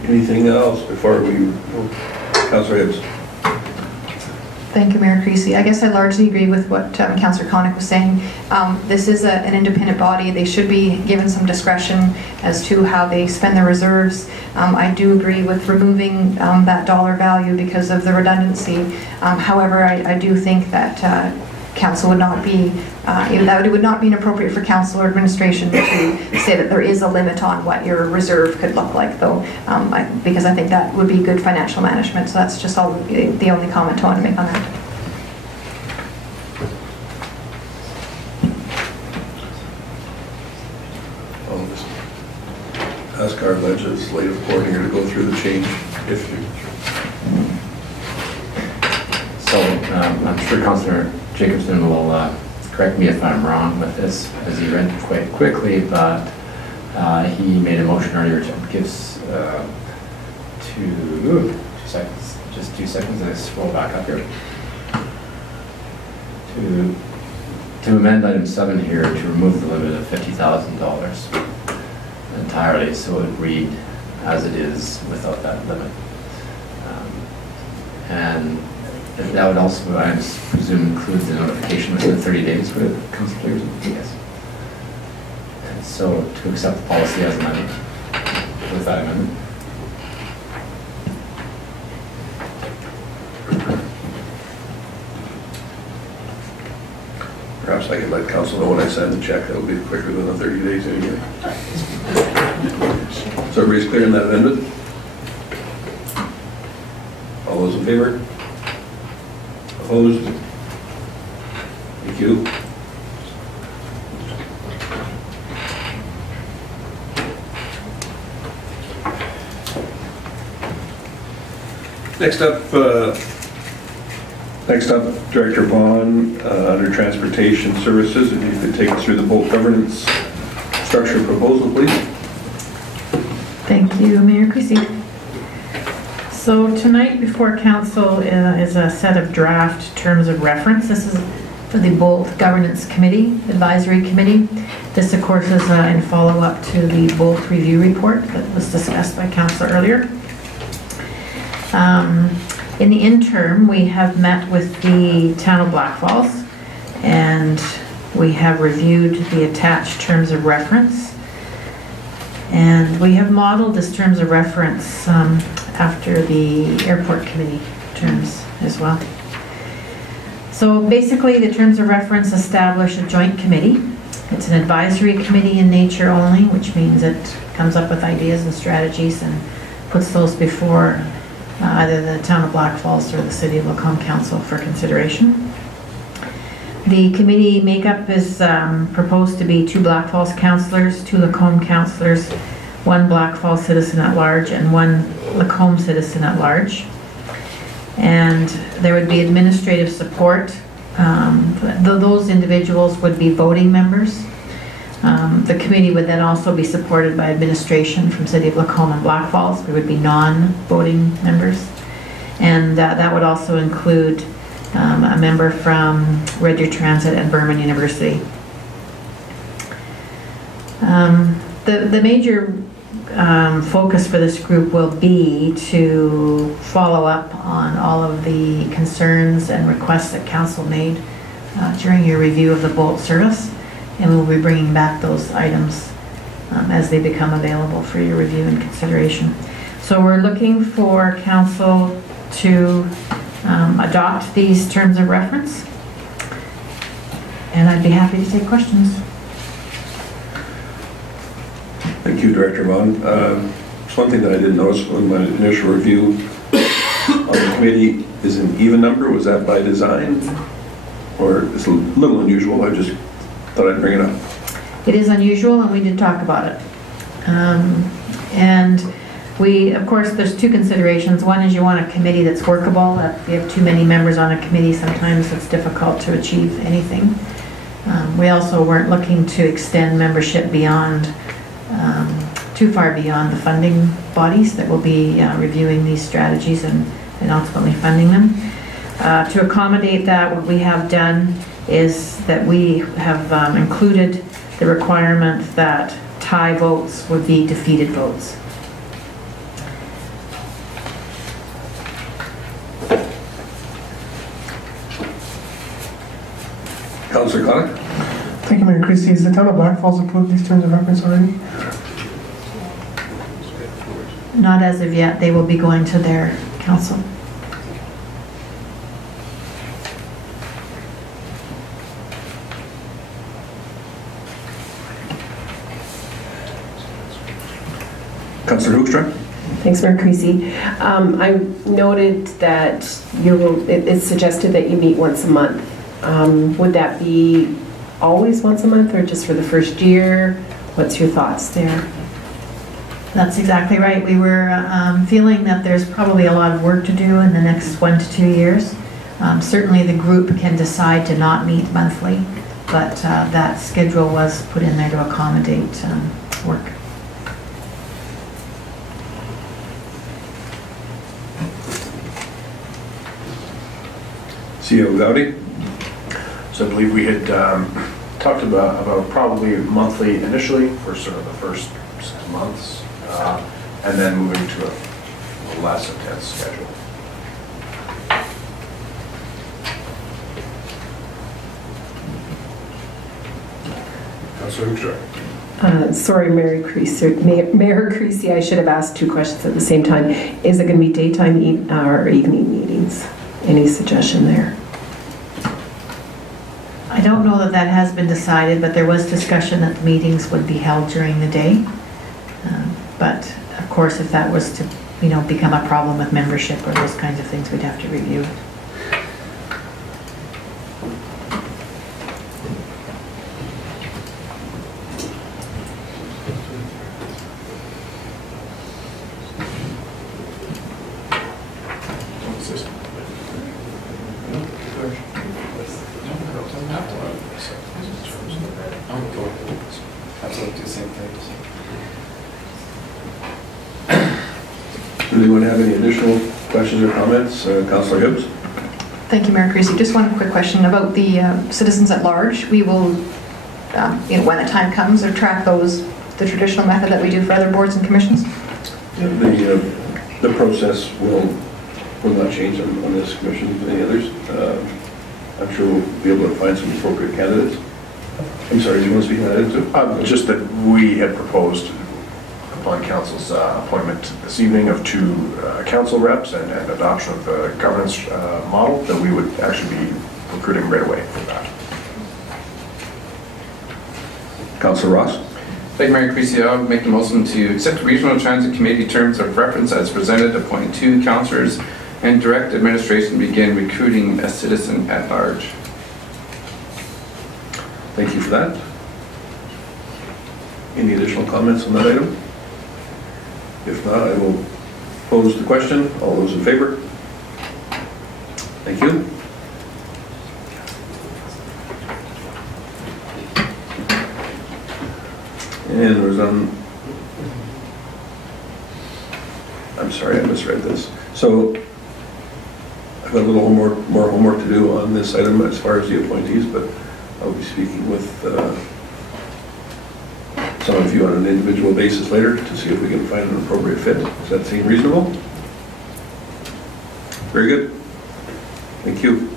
Anything else before we, Councillor Hibbs? Thank you, Mayor Creasy. I guess I largely agree with what Councillor Connick was saying. This is an independent body. They should be given some discretion as to how they spend their reserves. I do agree with removing that dollar value because of the redundancy. However, I do think that council would not be, it would not be inappropriate for council or administration to say that there is a limit on what your reserve could look like, though, because I think that would be good financial management. So that's just all the only comment I want to make on that. I'll just ask our legislative coordinator to go through the change issue. So I'm sure Councillor Jacobson will correct me if I'm wrong with this, as he read quite quickly, but he made a motion earlier to gives just 2 seconds, and I scroll back up here. To amend item 7 here to remove the limit of $50,000 entirely, so it would read as it is without that limit. And that would also, I presume, include the notification within 30 days for councillors. Yes. And so to accept the policy as amended with that amendment. Perhaps I could let council know when I send the check. That'll be quicker than the 30 days anyway. So everybody's clear on that amendment? All those in favor? Opposed? Thank you. Next up, Director Vaughn, under Transportation Services, if you could take us through the bulk governance structure proposal, please. Thank you, Mayor Creasy. So tonight before council is a set of draft terms of reference. This is for the Bolt Governance Committee, Advisory Committee. This, of course, is in follow-up to the Bolt Review Report that was discussed by council earlier. In the interim, we have met with the town of Black Falls, and we have reviewed the attached terms of reference. And we have modeled this terms of reference after the airport committee terms as well. So basically, the terms of reference establish a joint committee. It's an advisory committee in nature only, which means it comes up with ideas and strategies and puts those before either the town of Black Falls or the City of Lacombe Council for consideration. The committee makeup is proposed to be 2 Black Falls councillors, 2 Lacombe councillors, 1 Black Falls citizen at large, and 1 Lacombe citizen at large. And there would be administrative support. Those individuals would be voting members. The committee would then also be supported by administration from City of Lacombe and Black Falls. We would be non-voting members. And that would also include a member from Red Deer Transit and Burman University. The major focus for this group will be to follow up on all of the concerns and requests that council made during your review of the boat service, and we'll be bringing back those items as they become available for your review and consideration. So we're looking for council to adopt these terms of reference, and I'd be happy to take questions. Thank you, Director Vaughn. It's one thing that I didn't notice in my initial review on the committee is an even number. Was that by design? Or it's a little unusual. I just thought I'd bring it up. It is unusual, and we did talk about it. And we, of course, there's two considerations. One is you want a committee that's workable. If you have too many members on a committee, sometimes it's difficult to achieve anything. We also weren't looking to extend membership beyond too far beyond the funding bodies that will be reviewing these strategies and ultimately funding them. To accommodate that, what we have done is that we have included the requirement that tie votes would be defeated votes. Councillor Connick? Thank you, Mayor Christie. Has the town of Black Falls approved these terms of reference already? Not as of yet. They will be going to their council. Councillor Hoekstra? Thanks, Mayor Creasy. I noted that it's suggested that you meet once a month. Would that be always once a month or just for the first year? What's your thoughts there? That's exactly right. We were feeling that there's probably a lot of work to do in the next 1 to 2 years. Certainly the group can decide to not meet monthly, but that schedule was put in there to accommodate work. CEO Gowdy? So I believe we had talked about probably monthly initially for sort of the first 6 months, and then moving to a less intense schedule. Councilor Hoekstra. Sorry, Mayor Creasy, I should have asked 2 questions at the same time. Is it going to be daytime or evening meetings? Any suggestion there? I don't know that that has been decided, but there was discussion that the meetings would be held during the day. But of course, if that was to, become a problem with membership or those kinds of things, we'd have to review it. Does anyone have any additional questions or comments? Councillor Hibbs? Thank you, Mayor Creasy. Just one quick question about the citizens at large. We will, when the time comes, track the traditional method that we do for other boards and commissions? The process will not change on this commission and any others. I'm sure we'll be able to find some appropriate candidates. I'm sorry, do you want to speak to that too? Just that we had proposed upon council's appointment this evening of 2 council reps and adoption of the governance model, that we would actually be recruiting right away for that. Councillor Ross? Thank you, Mayor Creasy. I would make the motion to accept Regional Transit Committee terms of reference as presented, appoint 2 councillors, and direct administration to begin recruiting a citizen at large. Thank you for that. Any additional comments on that item? If not, I will pose the question. All those in favor? Thank you. And there was I'm sorry, I misread this. So I've got a little more homework to do on this item as far as the appointees, but I'll be speaking with some of you on an individual basis later to see if we can find an appropriate fit. Does that seem reasonable? Very good. Thank you.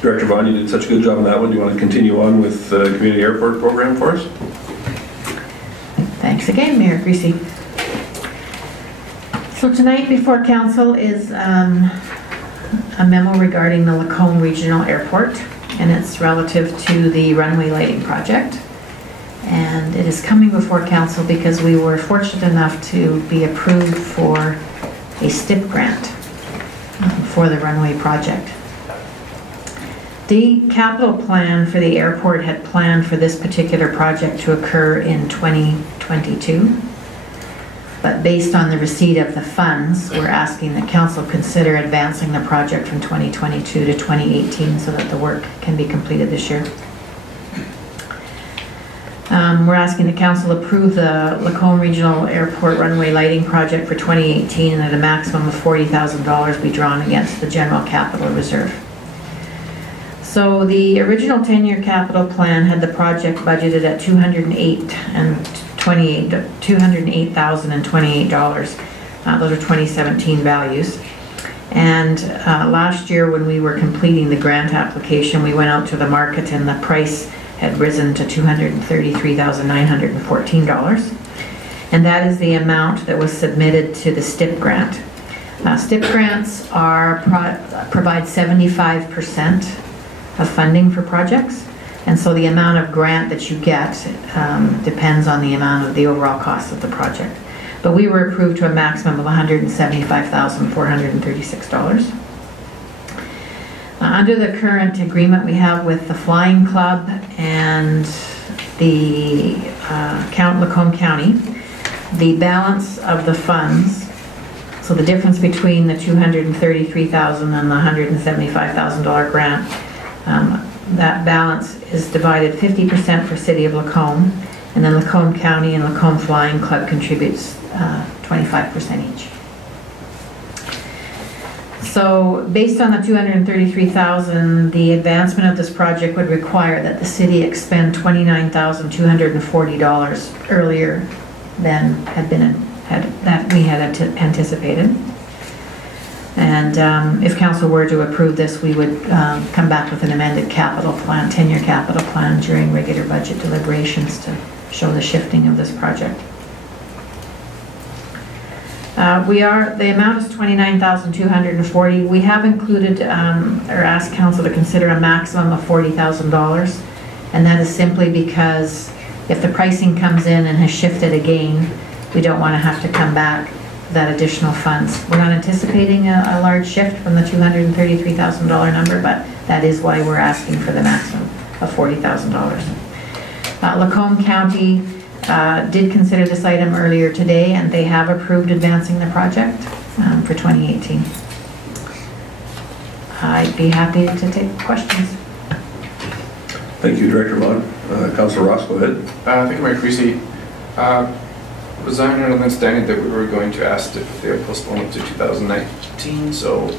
Director Vaughn, you did such a good job on that one. Do you want to continue on with the community airport program for us? Thanks again, Mayor Creasy. So tonight before council is a memo regarding the Lacombe Regional Airport, and it's relative to the runway lighting project. And it is coming before council because we were fortunate enough to be approved for a STIP grant for the runway project. The capital plan for the airport had planned for this particular project to occur in 2022. But based on the receipt of the funds, we're asking that council consider advancing the project from 2022 to 2018 so that the work can be completed this year. We're asking the council approve the Lacombe Regional Airport runway lighting project for 2018 and at a maximum of $40,000 be drawn against the general capital reserve. So the original 10-year capital plan had the project budgeted at $208,028. Those are 2017 values. And last year when we were completing the grant application, we went out to the market and the price had risen to $233,914. And that is the amount that was submitted to the STIP grant. STIP grants provide 75% of funding for projects, and so the amount of grant that you get depends on the amount of the overall cost of the project. But we were approved to a maximum of $175,436. Under the current agreement we have with the Flying Club and the Lacombe County, the balance of the funds, so the difference between the $233,000 and the $175,000 grant, that balance is divided 50% for City of Lacombe, and then Lacombe County and Lacombe Flying Club contributes 25% each. So based on the $233,000, the advancement of this project would require that the city expend $29,240 earlier than we had anticipated. And if council were to approve this, we would come back with an amended capital plan, 10-year capital plan during regular budget deliberations to show the shifting of this project. The amount is $29,240. We have included or asked council to consider a maximum of $40,000, and that is simply because if the pricing comes in and has shifted again, we don't want to have to come back that additional funds. We're not anticipating a large shift from the $233,000 number, but that is why we're asking for the maximum of $40,000. Lacombe County did consider this item earlier today, and they have approved advancing the project for 2018. I'd be happy to take questions. Thank you, Director Vaughn. Councilor Ross, go ahead. Thank you, Mayor Creasy. Was I under the understanding that we were going to ask if they would postpone it to 2019, so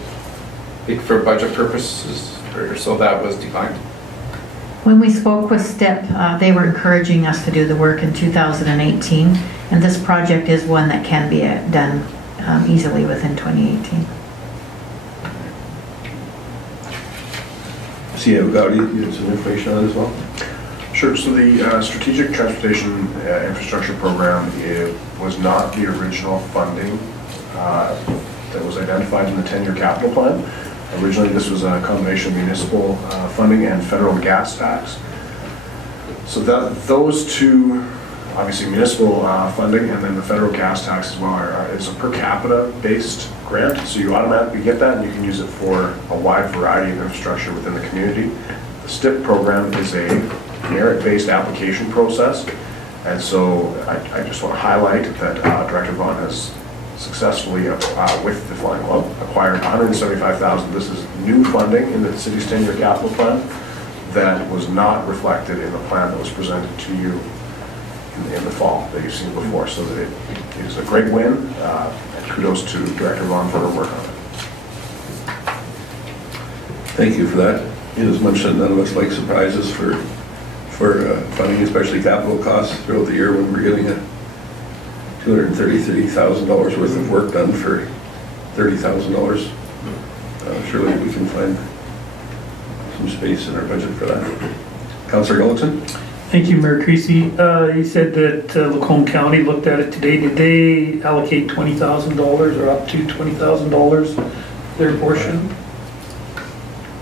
for budget purposes, or so that was declined? When we spoke with STIP, they were encouraging us to do the work in 2018, and this project is one that can be done easily within 2018. C.A. Gowdy, you have some information on it as well? Sure. So the Strategic Transportation Infrastructure Program, it was not the original funding that was identified in the 10-year capital plan. Originally, this was a combination of municipal funding and federal gas tax. So those two, obviously municipal funding and then the federal gas tax as well, is a per capita based grant. So you automatically get that and you can use it for a wide variety of infrastructure within the community. The STIP program is a merit-based application process. And so I just want to highlight that Director Vaughn has successfully, with the Flying Club, acquired $175,000. This is new funding in the city's 10-year capital plan that was not reflected in the plan that was presented to you in the fall that you've seen before. So that it is a great win, and kudos to Director Vaughn for her work on it. Thank you for that. Inasmuch that none of us like surprises for funding, especially capital costs throughout the year when we're getting a $233,000 worth of work done for $30,000. Surely we can find some space in our budget for that. Councillor Gullickson? Thank you, Mayor Creasy. You said that Lacombe County looked at it today. Did they allocate $20,000 or up to $20,000 their portion?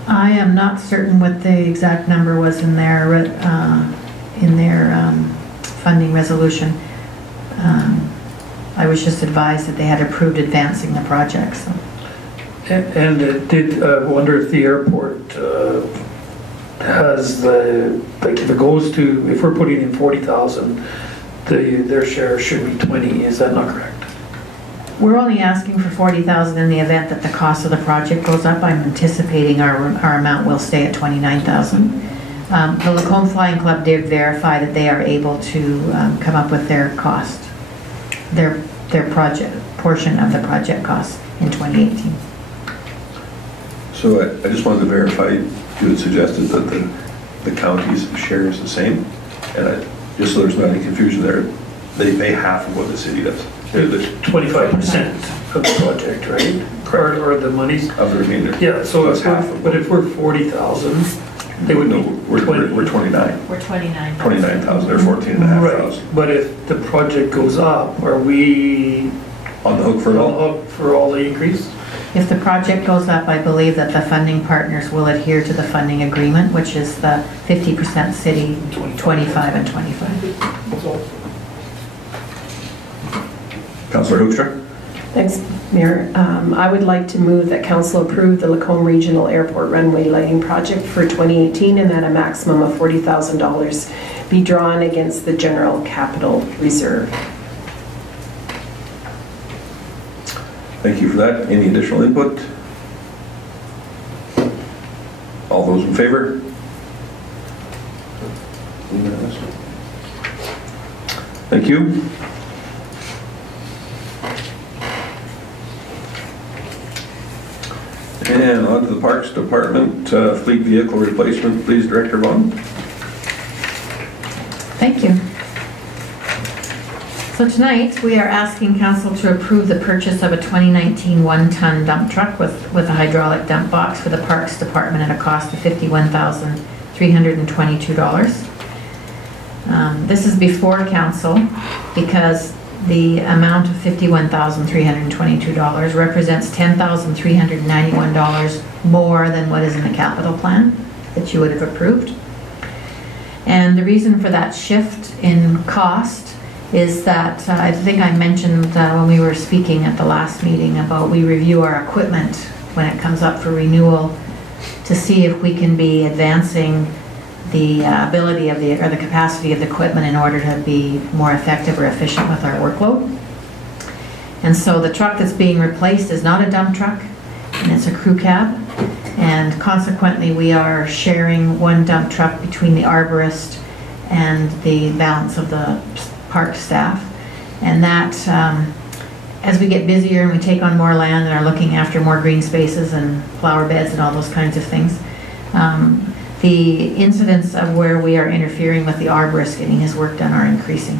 I am not certain what the exact number was in their funding resolution. I was just advised that they had approved advancing the project. So. And did wonder if the airport has the, like, if it goes to, if we're putting in 40,000, their share should be 20. Is that not correct? We're only asking for 40,000 in the event that the cost of the project goes up. I'm anticipating our amount will stay at 29,000. The Lacombe Flying Club did verify that they are able to come up with their cost, their project portion of the project cost in 2018. So I just wanted to verify, you had suggested that the county's share is the same, and just so there's not any confusion there, they pay half of what the city does. 25% of the project, right? Or the monies? Of the remainder. Yeah, so that's half of but if we're 40,000, they would no, need we're 29. We're 29,000. 29,000, they're 14,500. Right, but if the project goes up, are we on the hook for it all? on the hook for all the increase? If the project goes up, I believe that the funding partners will adhere to the funding agreement, which is the 50% city, 25 and 25. Councillor Hoekstra? Thanks, Mayor. I would like to move that Council approve the Lacombe Regional Airport Runway Lighting Project for 2018 and that a maximum of $40,000 be drawn against the General Capital Reserve. Thank you for that. Any additional input? All those in favor? Thank you. And on to the Parks Department, fleet vehicle replacement, please, Director Vaughn. Thank you. So tonight, we are asking Council to approve the purchase of a 2019 one-ton dump truck with a hydraulic dump box for the Parks Department at a cost of $51,322. This is before Council because the amount of $51,322 represents $10,391 more than what is in the capital plan that you would have approved. And the reason for that shift in cost is that I think I mentioned when we were speaking at the last meeting about we review our equipment when it comes up for renewal to see if we can be advancing the ability of the capacity of the equipment in order to be more effective or efficient with our workload. And so the truck that's being replaced is not a dump truck, and it's a crew cab, and consequently we are sharing one dump truck between the arborist and the balance of the park staff. And that as we get busier and we take on more land and are looking after more green spaces and flower beds and all those kinds of things, the incidents of where we are interfering with the arborist getting his work done are increasing.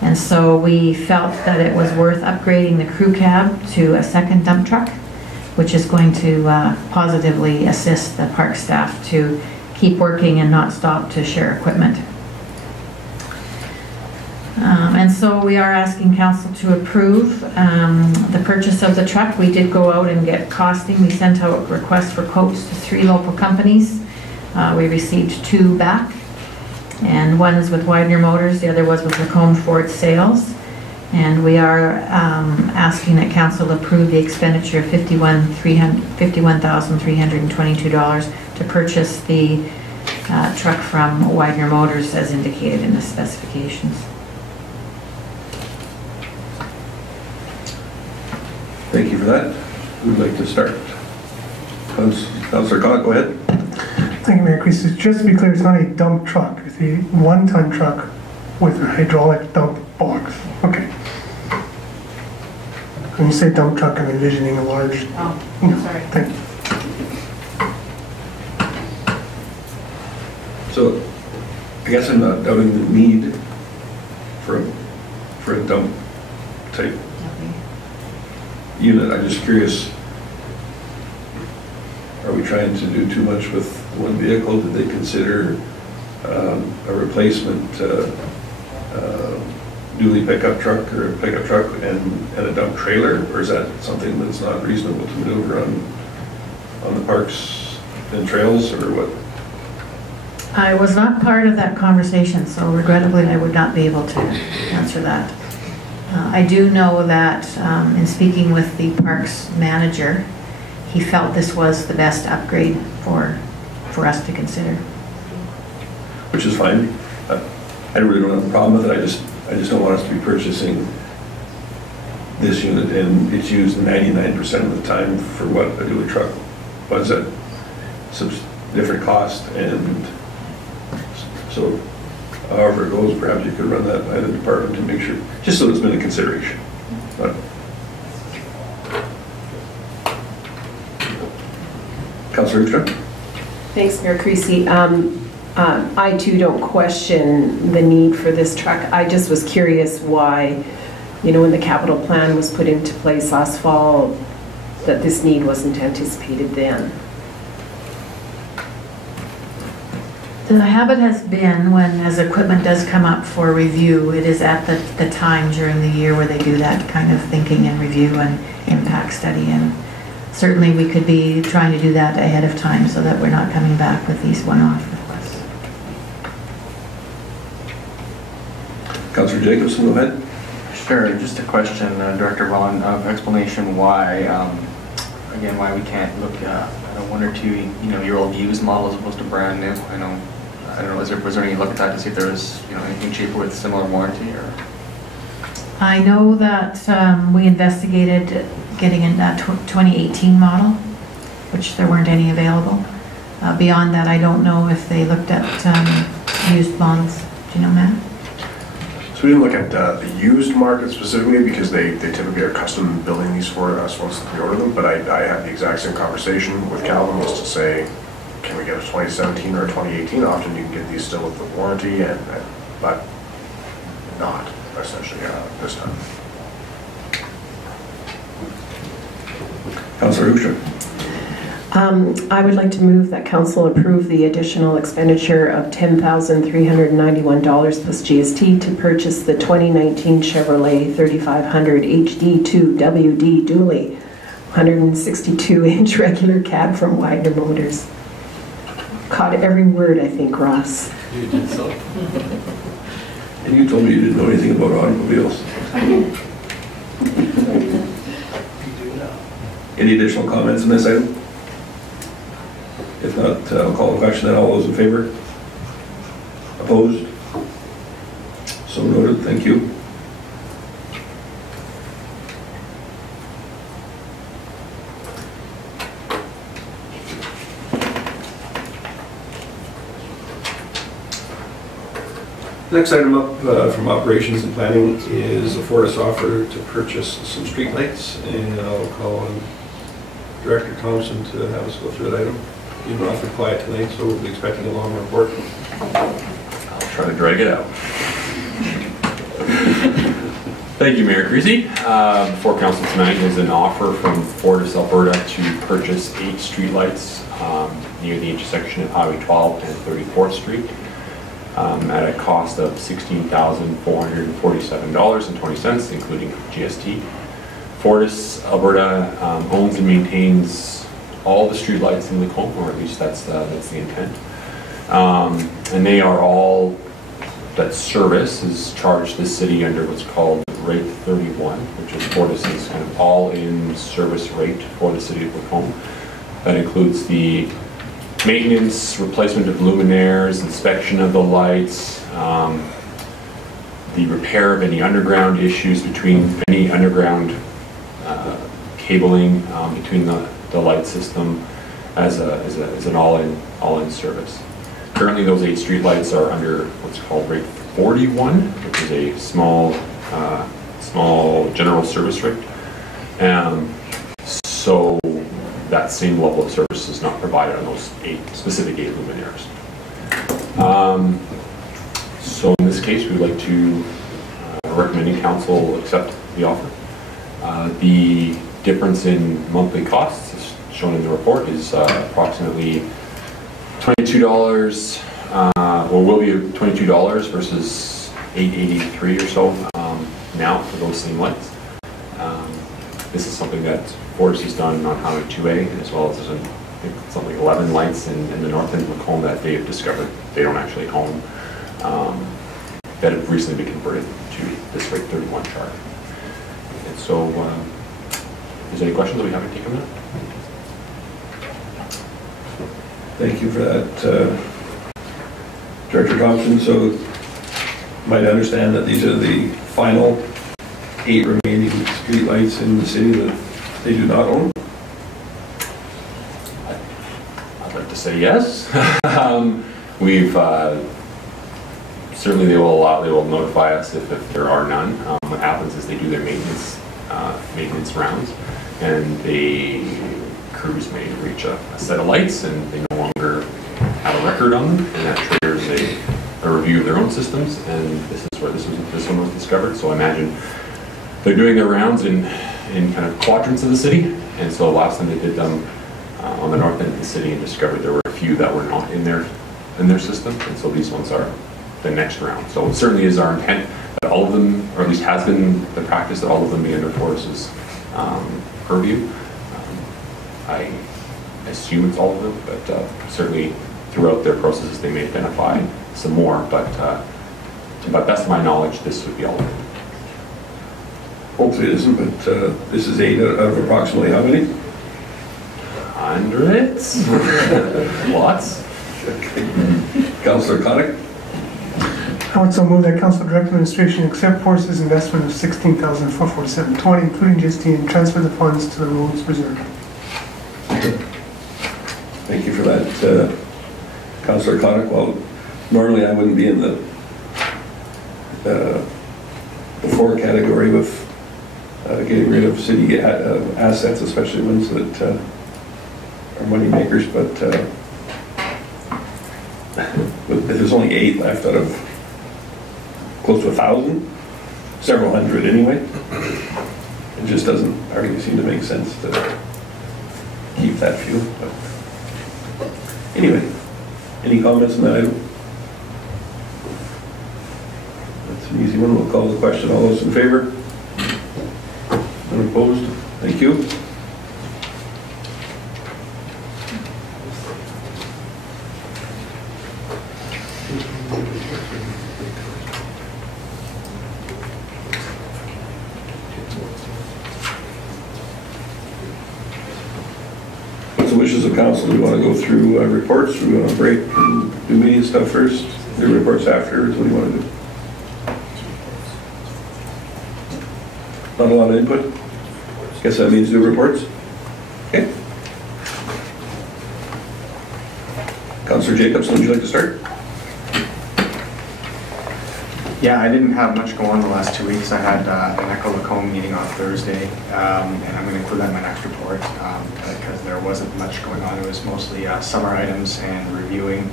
And so we felt that it was worth upgrading the crew cab to a second dump truck, which is going to positively assist the park staff to keep working and not stop to share equipment. And so we are asking Council to approve the purchase of the truck. We did go out and get costing. We sent out requests for quotes to 3 local companies. We received 2 back, and one is with Widener Motors, the other was with Lacombe Ford Sales. And we are asking that Council approve the expenditure of $51,322 to purchase the truck from Widener Motors as indicated in the specifications. Thank you for that. Who'd like to start? Councillor Cott, go ahead. Thank you, Mayor Creasy. Just to be clear, it's not a dump truck. It's a one-ton truck with a hydraulic dump box. Okay. When you say dump truck, I'm envisioning a large... Oh, sorry. Thank you. So, I guess I'm not doubting the need for a dump type unit. I'm just curious, are we trying to do too much with one vehicle? Did they consider a replacement dually pickup truck or a pickup truck and a dump trailer? Or is that something that's not reasonable to maneuver on the parks and trails, or what? I was not part of that conversation, so regrettably I would not be able to answer that. I do know that in speaking with the parks manager, he felt this was the best upgrade for us to consider. Which is fine. I really don't have a problem with it. I just don't want us to be purchasing this unit and it's used 99% of the time for what a dually truck was at some different cost. And so however it goes, perhaps you could run that by the department to make sure, just so it's been a consideration. But Councillor Hoekstra? Thanks, Mayor Creasy. I too don't question the need for this truck. I just was curious why, when the capital plan was put into place last fall, that this need wasn't anticipated then. The habit has been when, as equipment does come up for review, it is at the time during the year where they do that kind of thinking and review and impact study. And certainly we could be trying to do that ahead of time so that we're not coming back with these one-off requests. Councillor Jacobson, go ahead. Sure, just a question, Director Vaughan, of explanation why, again, why we can't look at a 1 or 2 year old used model as opposed to brand new. I don't know, was there any look at that to see if there was anything cheaper with similar warranty? Or? I know that we investigated getting in that 2018 model, which there weren't any available. Beyond that, I don't know if they looked at used models. Do you know, Matt? So we didn't look at the used market specifically because they typically are custom building these for us once we order them, but I had the exact same conversation with Calvin, was to say, can we get a 2017 or a 2018? Often you can get these still with the warranty, but not essentially this time. Councillor Hoekstra. I would like to move that council approve the additional expenditure of $10,391 plus GST to purchase the 2019 Chevrolet 3500 HD2 WD dually 162-inch regular cab from Widener Motors. Caught every word, I think, Ross. You did so. And you told me you didn't know anything about automobiles. Any additional comments on this item? If not, I'll call the question. Then all those in favor? Opposed? So noted. Thank you. Next item up from operations and planning is a Fortis offer to purchase some streetlights, and I'll call on Director Thompson to have us go through that item. You've been awfully quiet tonight, so we'll be expecting a long report. I'll try to drag it out. Thank you, Mayor Creasy. Before council tonight is an offer from Fortis Alberta to purchase 8 streetlights near the intersection of Highway 12 and 34th Street at a cost of $16,447.20, including GST. Fortis Alberta owns and maintains all the streetlights in Lacombe, or at least that's the intent. And they are all, that service is charged the city under what's called Rate 31, which is Fortis's kind of all-in service rate for the city of Lacombe. That includes the maintenance, replacement of luminaires, inspection of the lights, the repair of any underground issues between any underground cabling between the light system as an all-in service. Currently, those 8 streetlights are under what's called rate 41, which is a small general service rate. So that same level of service is not provided on those specific 8 luminaires. So in this case, we'd like to recommending council accept the offer. The difference in monthly costs, as shown in the report, is approximately $22, or will be $22 versus $8.83 or so now for those same lights. This is something that Fortis has done on Highway 2A, as well as there's I think something like 11 lights in the north end of Macomb that they have discovered they don't actually own, that have recently been converted to this rate 31 charge. And so, is there any questions that we haven't taken on that? Thank you for that, Director Thompson. So, might I understand that these are the final 8 remaining streetlights in the city that they do not own? I'd like to say yes. We've certainly they will notify us if there are none. What happens is they do their maintenance rounds, and crews may reach a set of lights and they no longer have a record on them, and that triggers a review of their own systems, and this is where this one was discovered. So I imagine they're doing their rounds in kind of quadrants of the city, and so last time they did them on the north end of the city and discovered there were a few that were not in their system, and so these ones are the next round. So it certainly is our intent that all of them, or at least has been the practice, that all of them be under Fortis's purview. I assume it's all of them, but certainly throughout their processes they may identify some more, but to the best of my knowledge, this would be all of them. Hopefully it isn't, but this is 8 out of approximately how many? Hundreds? Lots. Okay. Councillor Connick? I would so move that Council Direct Administration accept Fortis' investment of $16,447.20, including GST, and transfer the funds to the roads reserve. Thank you for that, Councillor Connick. Well, normally I wouldn't be in the 4 category with getting rid of city assets, especially ones that are money makers, but there's only 8 left out of close to 1,000, several hundred anyway. It just doesn't hardly seem to make sense to keep that few. But anyway, any comments on that item? That's an easy one. We'll call the question. All those in favor? Unopposed? Thank you. What's the wishes of council? Do we want to go through reports? Do we want to break and do meeting stuff first? Do reports afterwards? What do you want to do? Not a lot of input? Guess that means do reports? Okay. Councillor Jacobson, would you like to start? Yeah, I didn't have much go on the last 2 weeks. I had an Echo Lacombe meeting on Thursday, and I'm going to include that in my next report because there wasn't much going on. It was mostly summer items and reviewing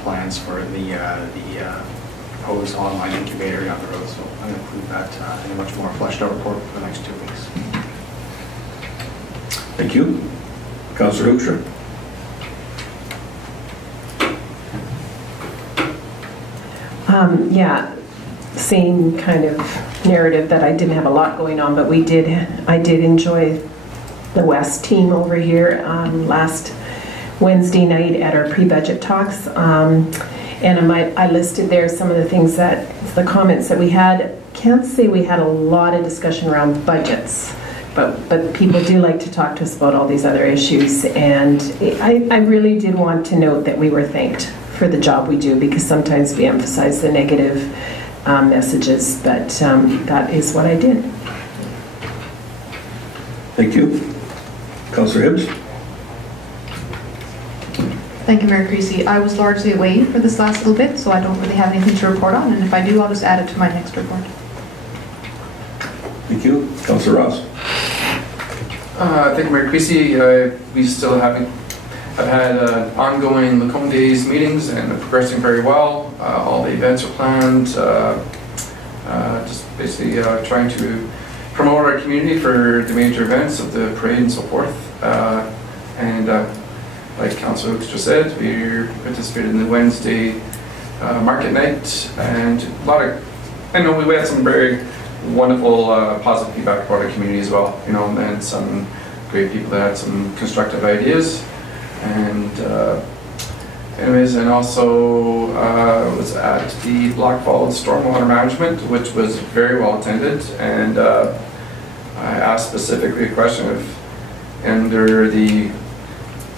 plans for the proposed online incubator down the road. So I'm going to include that in a much more fleshed out report for the next 2 weeks. Thank you. Councillor Hoekstra. Yeah, same kind of narrative that I didn't have a lot going on, but I did enjoy the West team over here last Wednesday night at our pre-budget talks. And I listed there some of the things the comments that we had. Can't say we had a lot of discussion around budgets, but people do like to talk to us about all these other issues, and I really did want to note that we were thanked for the job we do, because sometimes we emphasize the negative messages, but that is what I did. Thank you. Councillor Hibbs? Thank you, Mayor Creasy. I was largely away for this last little bit, so I don't really have anything to report on, and if I do, I'll just add it to my next report. Thank you. Councillor Ross? Thank you, Mayor Creasy. We still have had ongoing Lacombe Days meetings and they're progressing very well. All the events are planned. Just basically trying to promote our community for the major events of the parade and so forth. And like Councillor Hooks just said, we participated in the Wednesday market night, and a lot of, I know we had some very wonderful positive feedback about our community as well, you know, and some great people that had some constructive ideas. And anyways, and also was at the Black Falls Stormwater Management, which was very well attended, and I asked specifically a question of, under the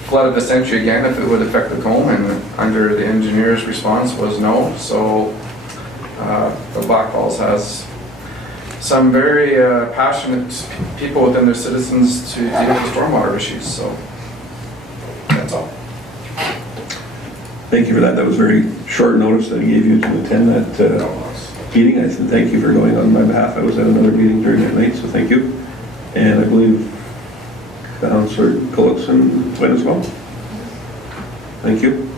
flood of the century again, if it would affect the Lacombe, and under the engineer's response was no. So the Black Falls has some very passionate people within their citizens to deal with stormwater issues, so that's all. Thank you for that. That was very short notice that I gave you to attend that meeting. I said thank you for going on my behalf. I was at another meeting during that night, so thank you. And I believe Councillor Gullickson went as well. Thank you.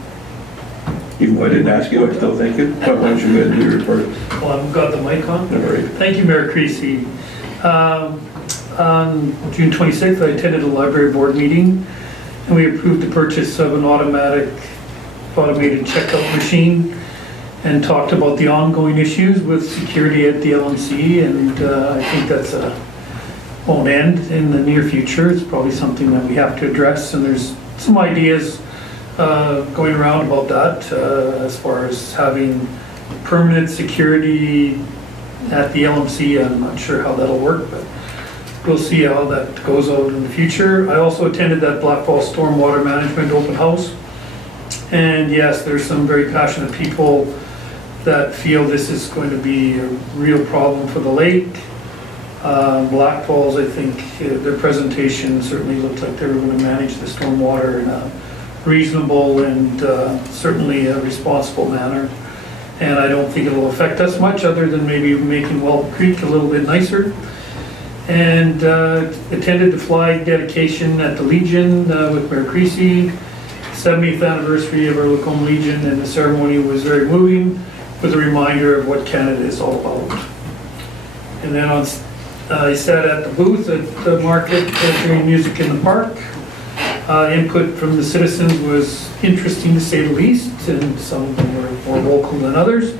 Even though I didn't ask you, I still thank you. Why don't you go ahead and do your report? Well, I've got the mic on. All right. Thank you, Mayor Creasy. On June 26th, I attended a library board meeting, and we approved the purchase of an automated checkout machine, and talked about the ongoing issues with security at the LMC, and I think that's won't end in the near future. It's probably something that we have to address, and there's some ideas going around about that as far as having permanent security at the LMC. I'm not sure how that'll work, but we'll see how that goes out in the future. I also attended that Black Falls Stormwater Management open house, and yes, there's some very passionate people that feel this is going to be a real problem for the lake. Black Falls, I think their presentation certainly looked like they were going to manage the stormwater in a reasonable and certainly a responsible manner. And I don't think it'll affect us much, other than maybe making Wall Creek a little bit nicer. And attended the flag dedication at the Legion with Mayor Creasy, 70th anniversary of our Lacombe Legion, and the ceremony was very moving, with a reminder of what Canada is all about. And then I sat at the booth at the market during Music in the Park. Input from the citizens was interesting, to say the least, and some of them were more vocal than others.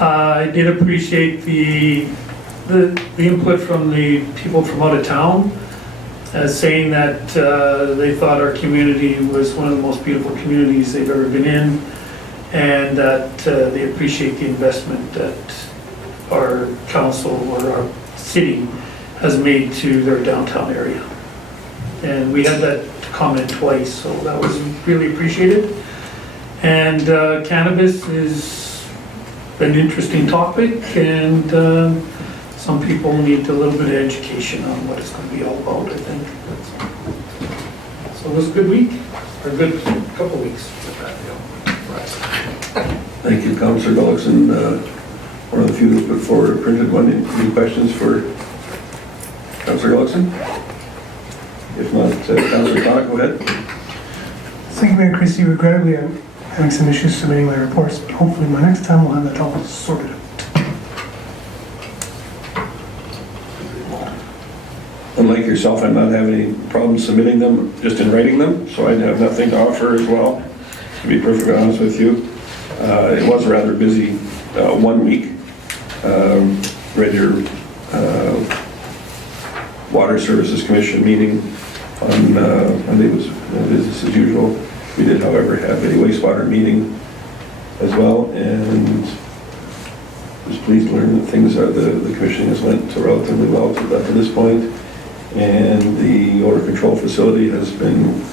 I did appreciate the input from the people from out of town, saying that they thought our community was one of the most beautiful communities they've ever been in, and that they appreciate the investment that our council or our city has made to their downtown area. And we had that comment twice, so that was really appreciated. And cannabis is an interesting topic, and some people need a little bit of education on what it's going to be all about, I think. So it was a good week, or a good couple weeks. Thank you, Councillor Gullickson. One of the few that put forward a printed one. Any questions for Councillor Gullickson? If not, Councillor Connacht, go ahead. Thank you, Mayor Creasy. Regrettably, I'm having some issues submitting my reports, but hopefully by next time we'll have that all sorted out. Unlike yourself, I'm not having any problems submitting them, just in writing them, so I'd have nothing to offer as well, to be perfectly honest with you. It was a rather busy 1 week. Regular Water Services Commission meeting on Monday was business as usual. We did, however, have a wastewater meeting as well, and was pleased to learn that things are the commission has went relatively well to this point. And the odor control facility has been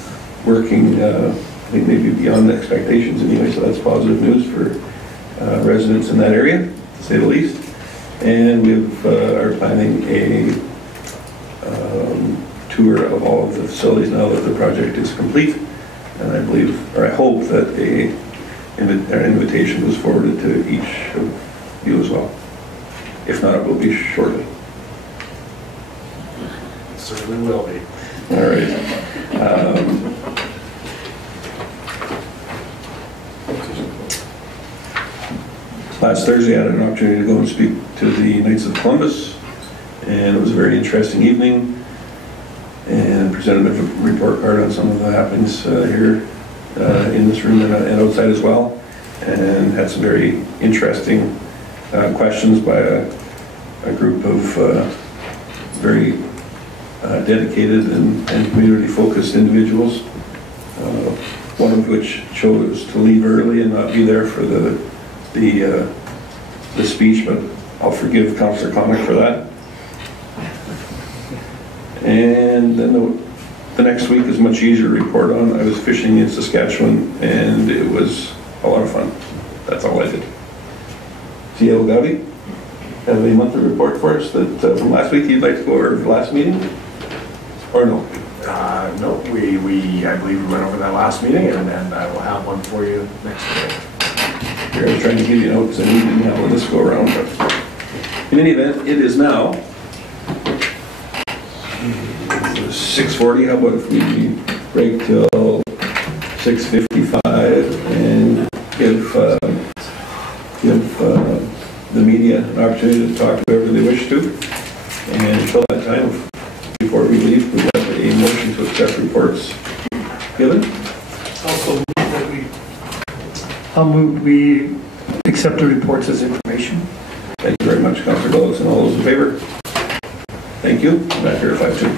working, I think maybe beyond expectations anyway, so that's positive news for residents in that area, to say the least. And we are planning a tour of all of the facilities now that the project is complete. And I believe, or I hope that an invitation was forwarded to each of you as well. If not, it will be shortly. Certainly will be. All right. Last Thursday, I had an opportunity to go and speak to the Knights of Columbus, and it was a very interesting evening, and presented a report card on some of the happenings here in this room and outside as well, and had some very interesting questions by a group of very dedicated and community-focused individuals, one of which chose to leave early and not be there for the speech, but I'll forgive Councillor Connick for that. And then the next week is much easier to report on. I was fishing in Saskatchewan, and it was a lot of fun. That's all I did. C.L. Gowdy, have a monthly report for us that from last week you'd like to go over the last meeting? Or no? No, I believe we went over that last meeting, and I will have one for you next week. Here, I was trying to give you notes, and we didn't have one this go around, but in any event, it is now 6:40. How about if we break till 6:55 and give the media an opportunity to talk to whoever they wish to. And until that time, before we leave, we have a motion to accept reports given. I'll move we accept the reports as information. Thank you very much, Councillor Dulles, and all those in favor. Thank you. Back here at 5-2.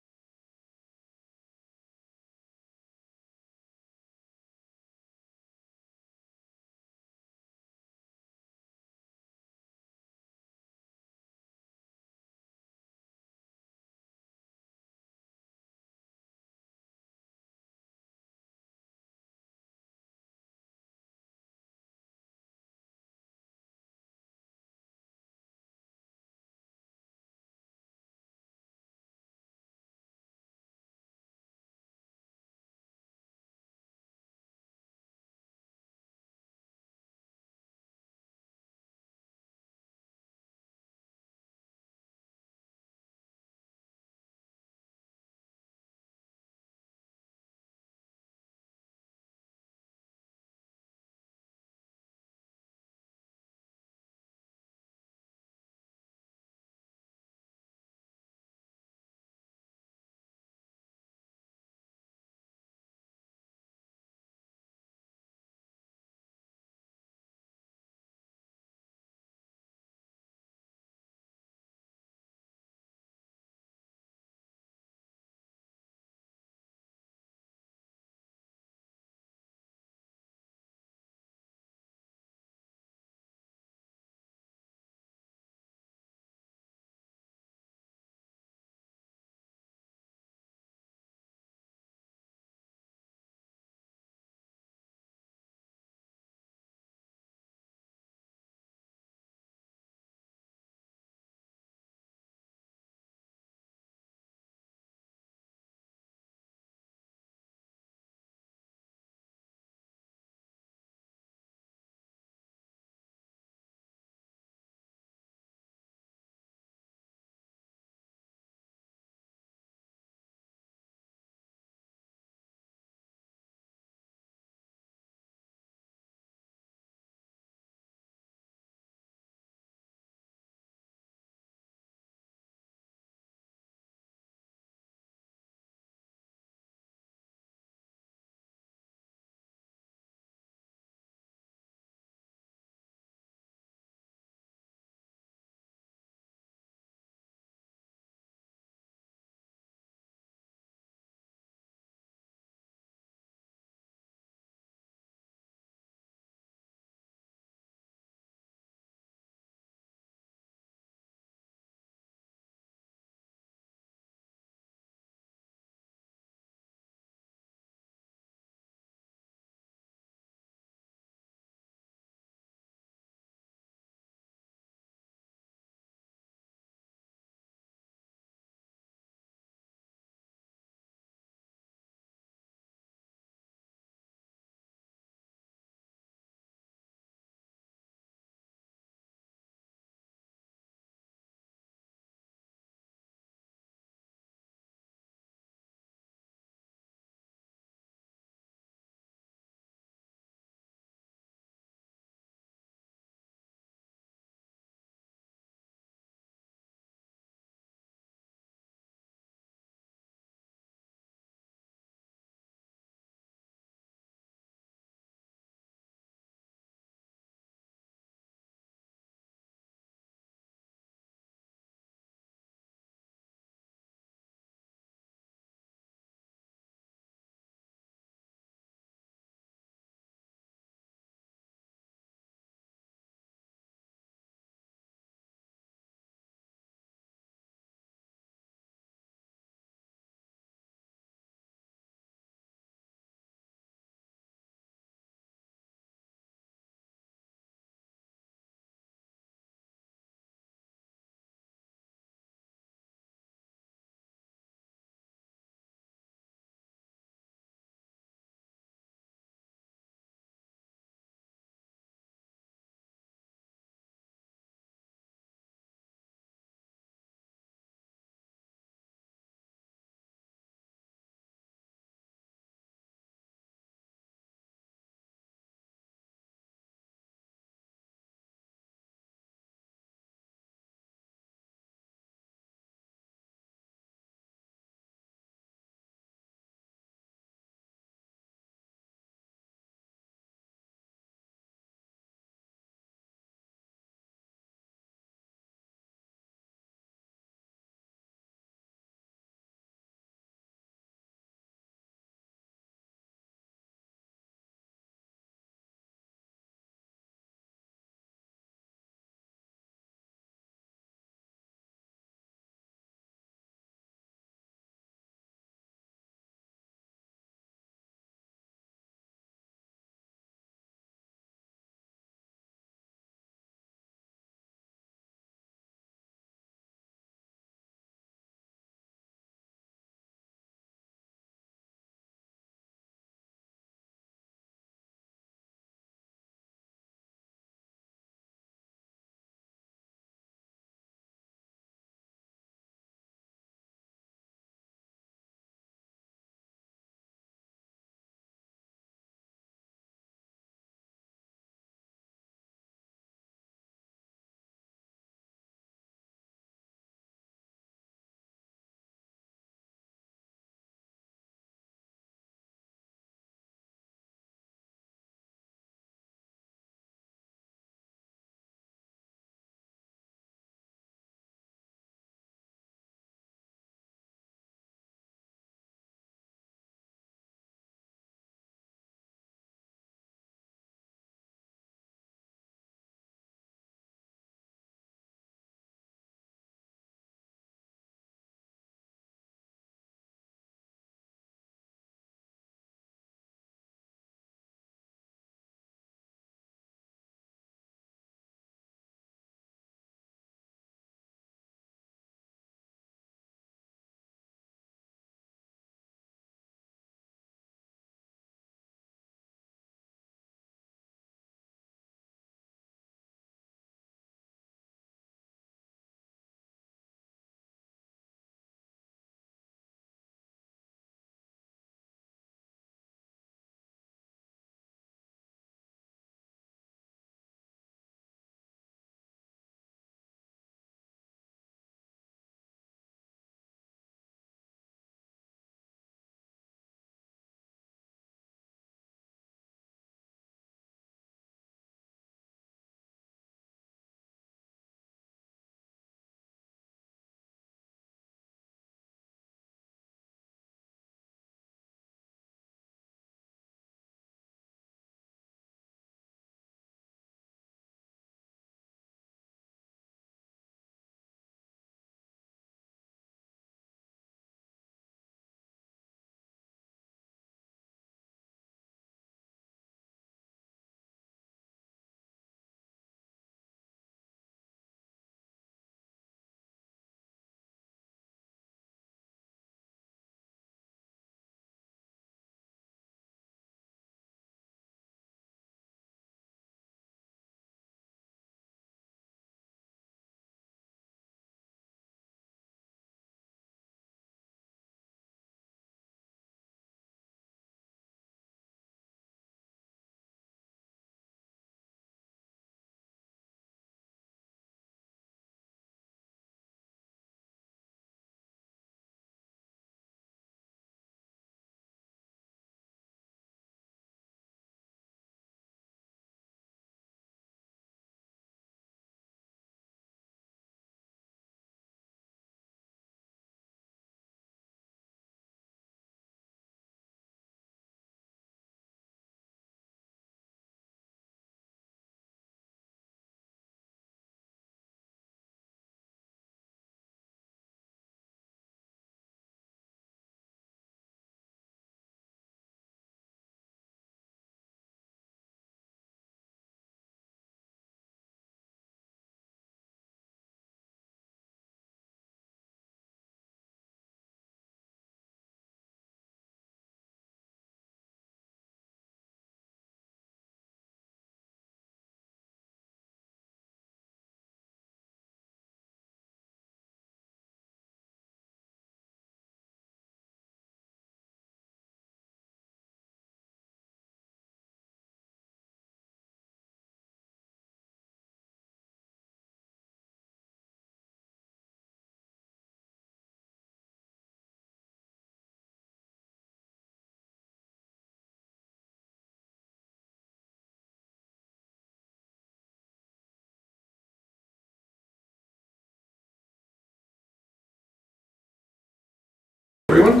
everyone.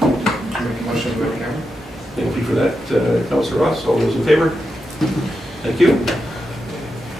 Make a motion to go to camera. Thank you for that, Councillor Ross. All those in favor? Thank you.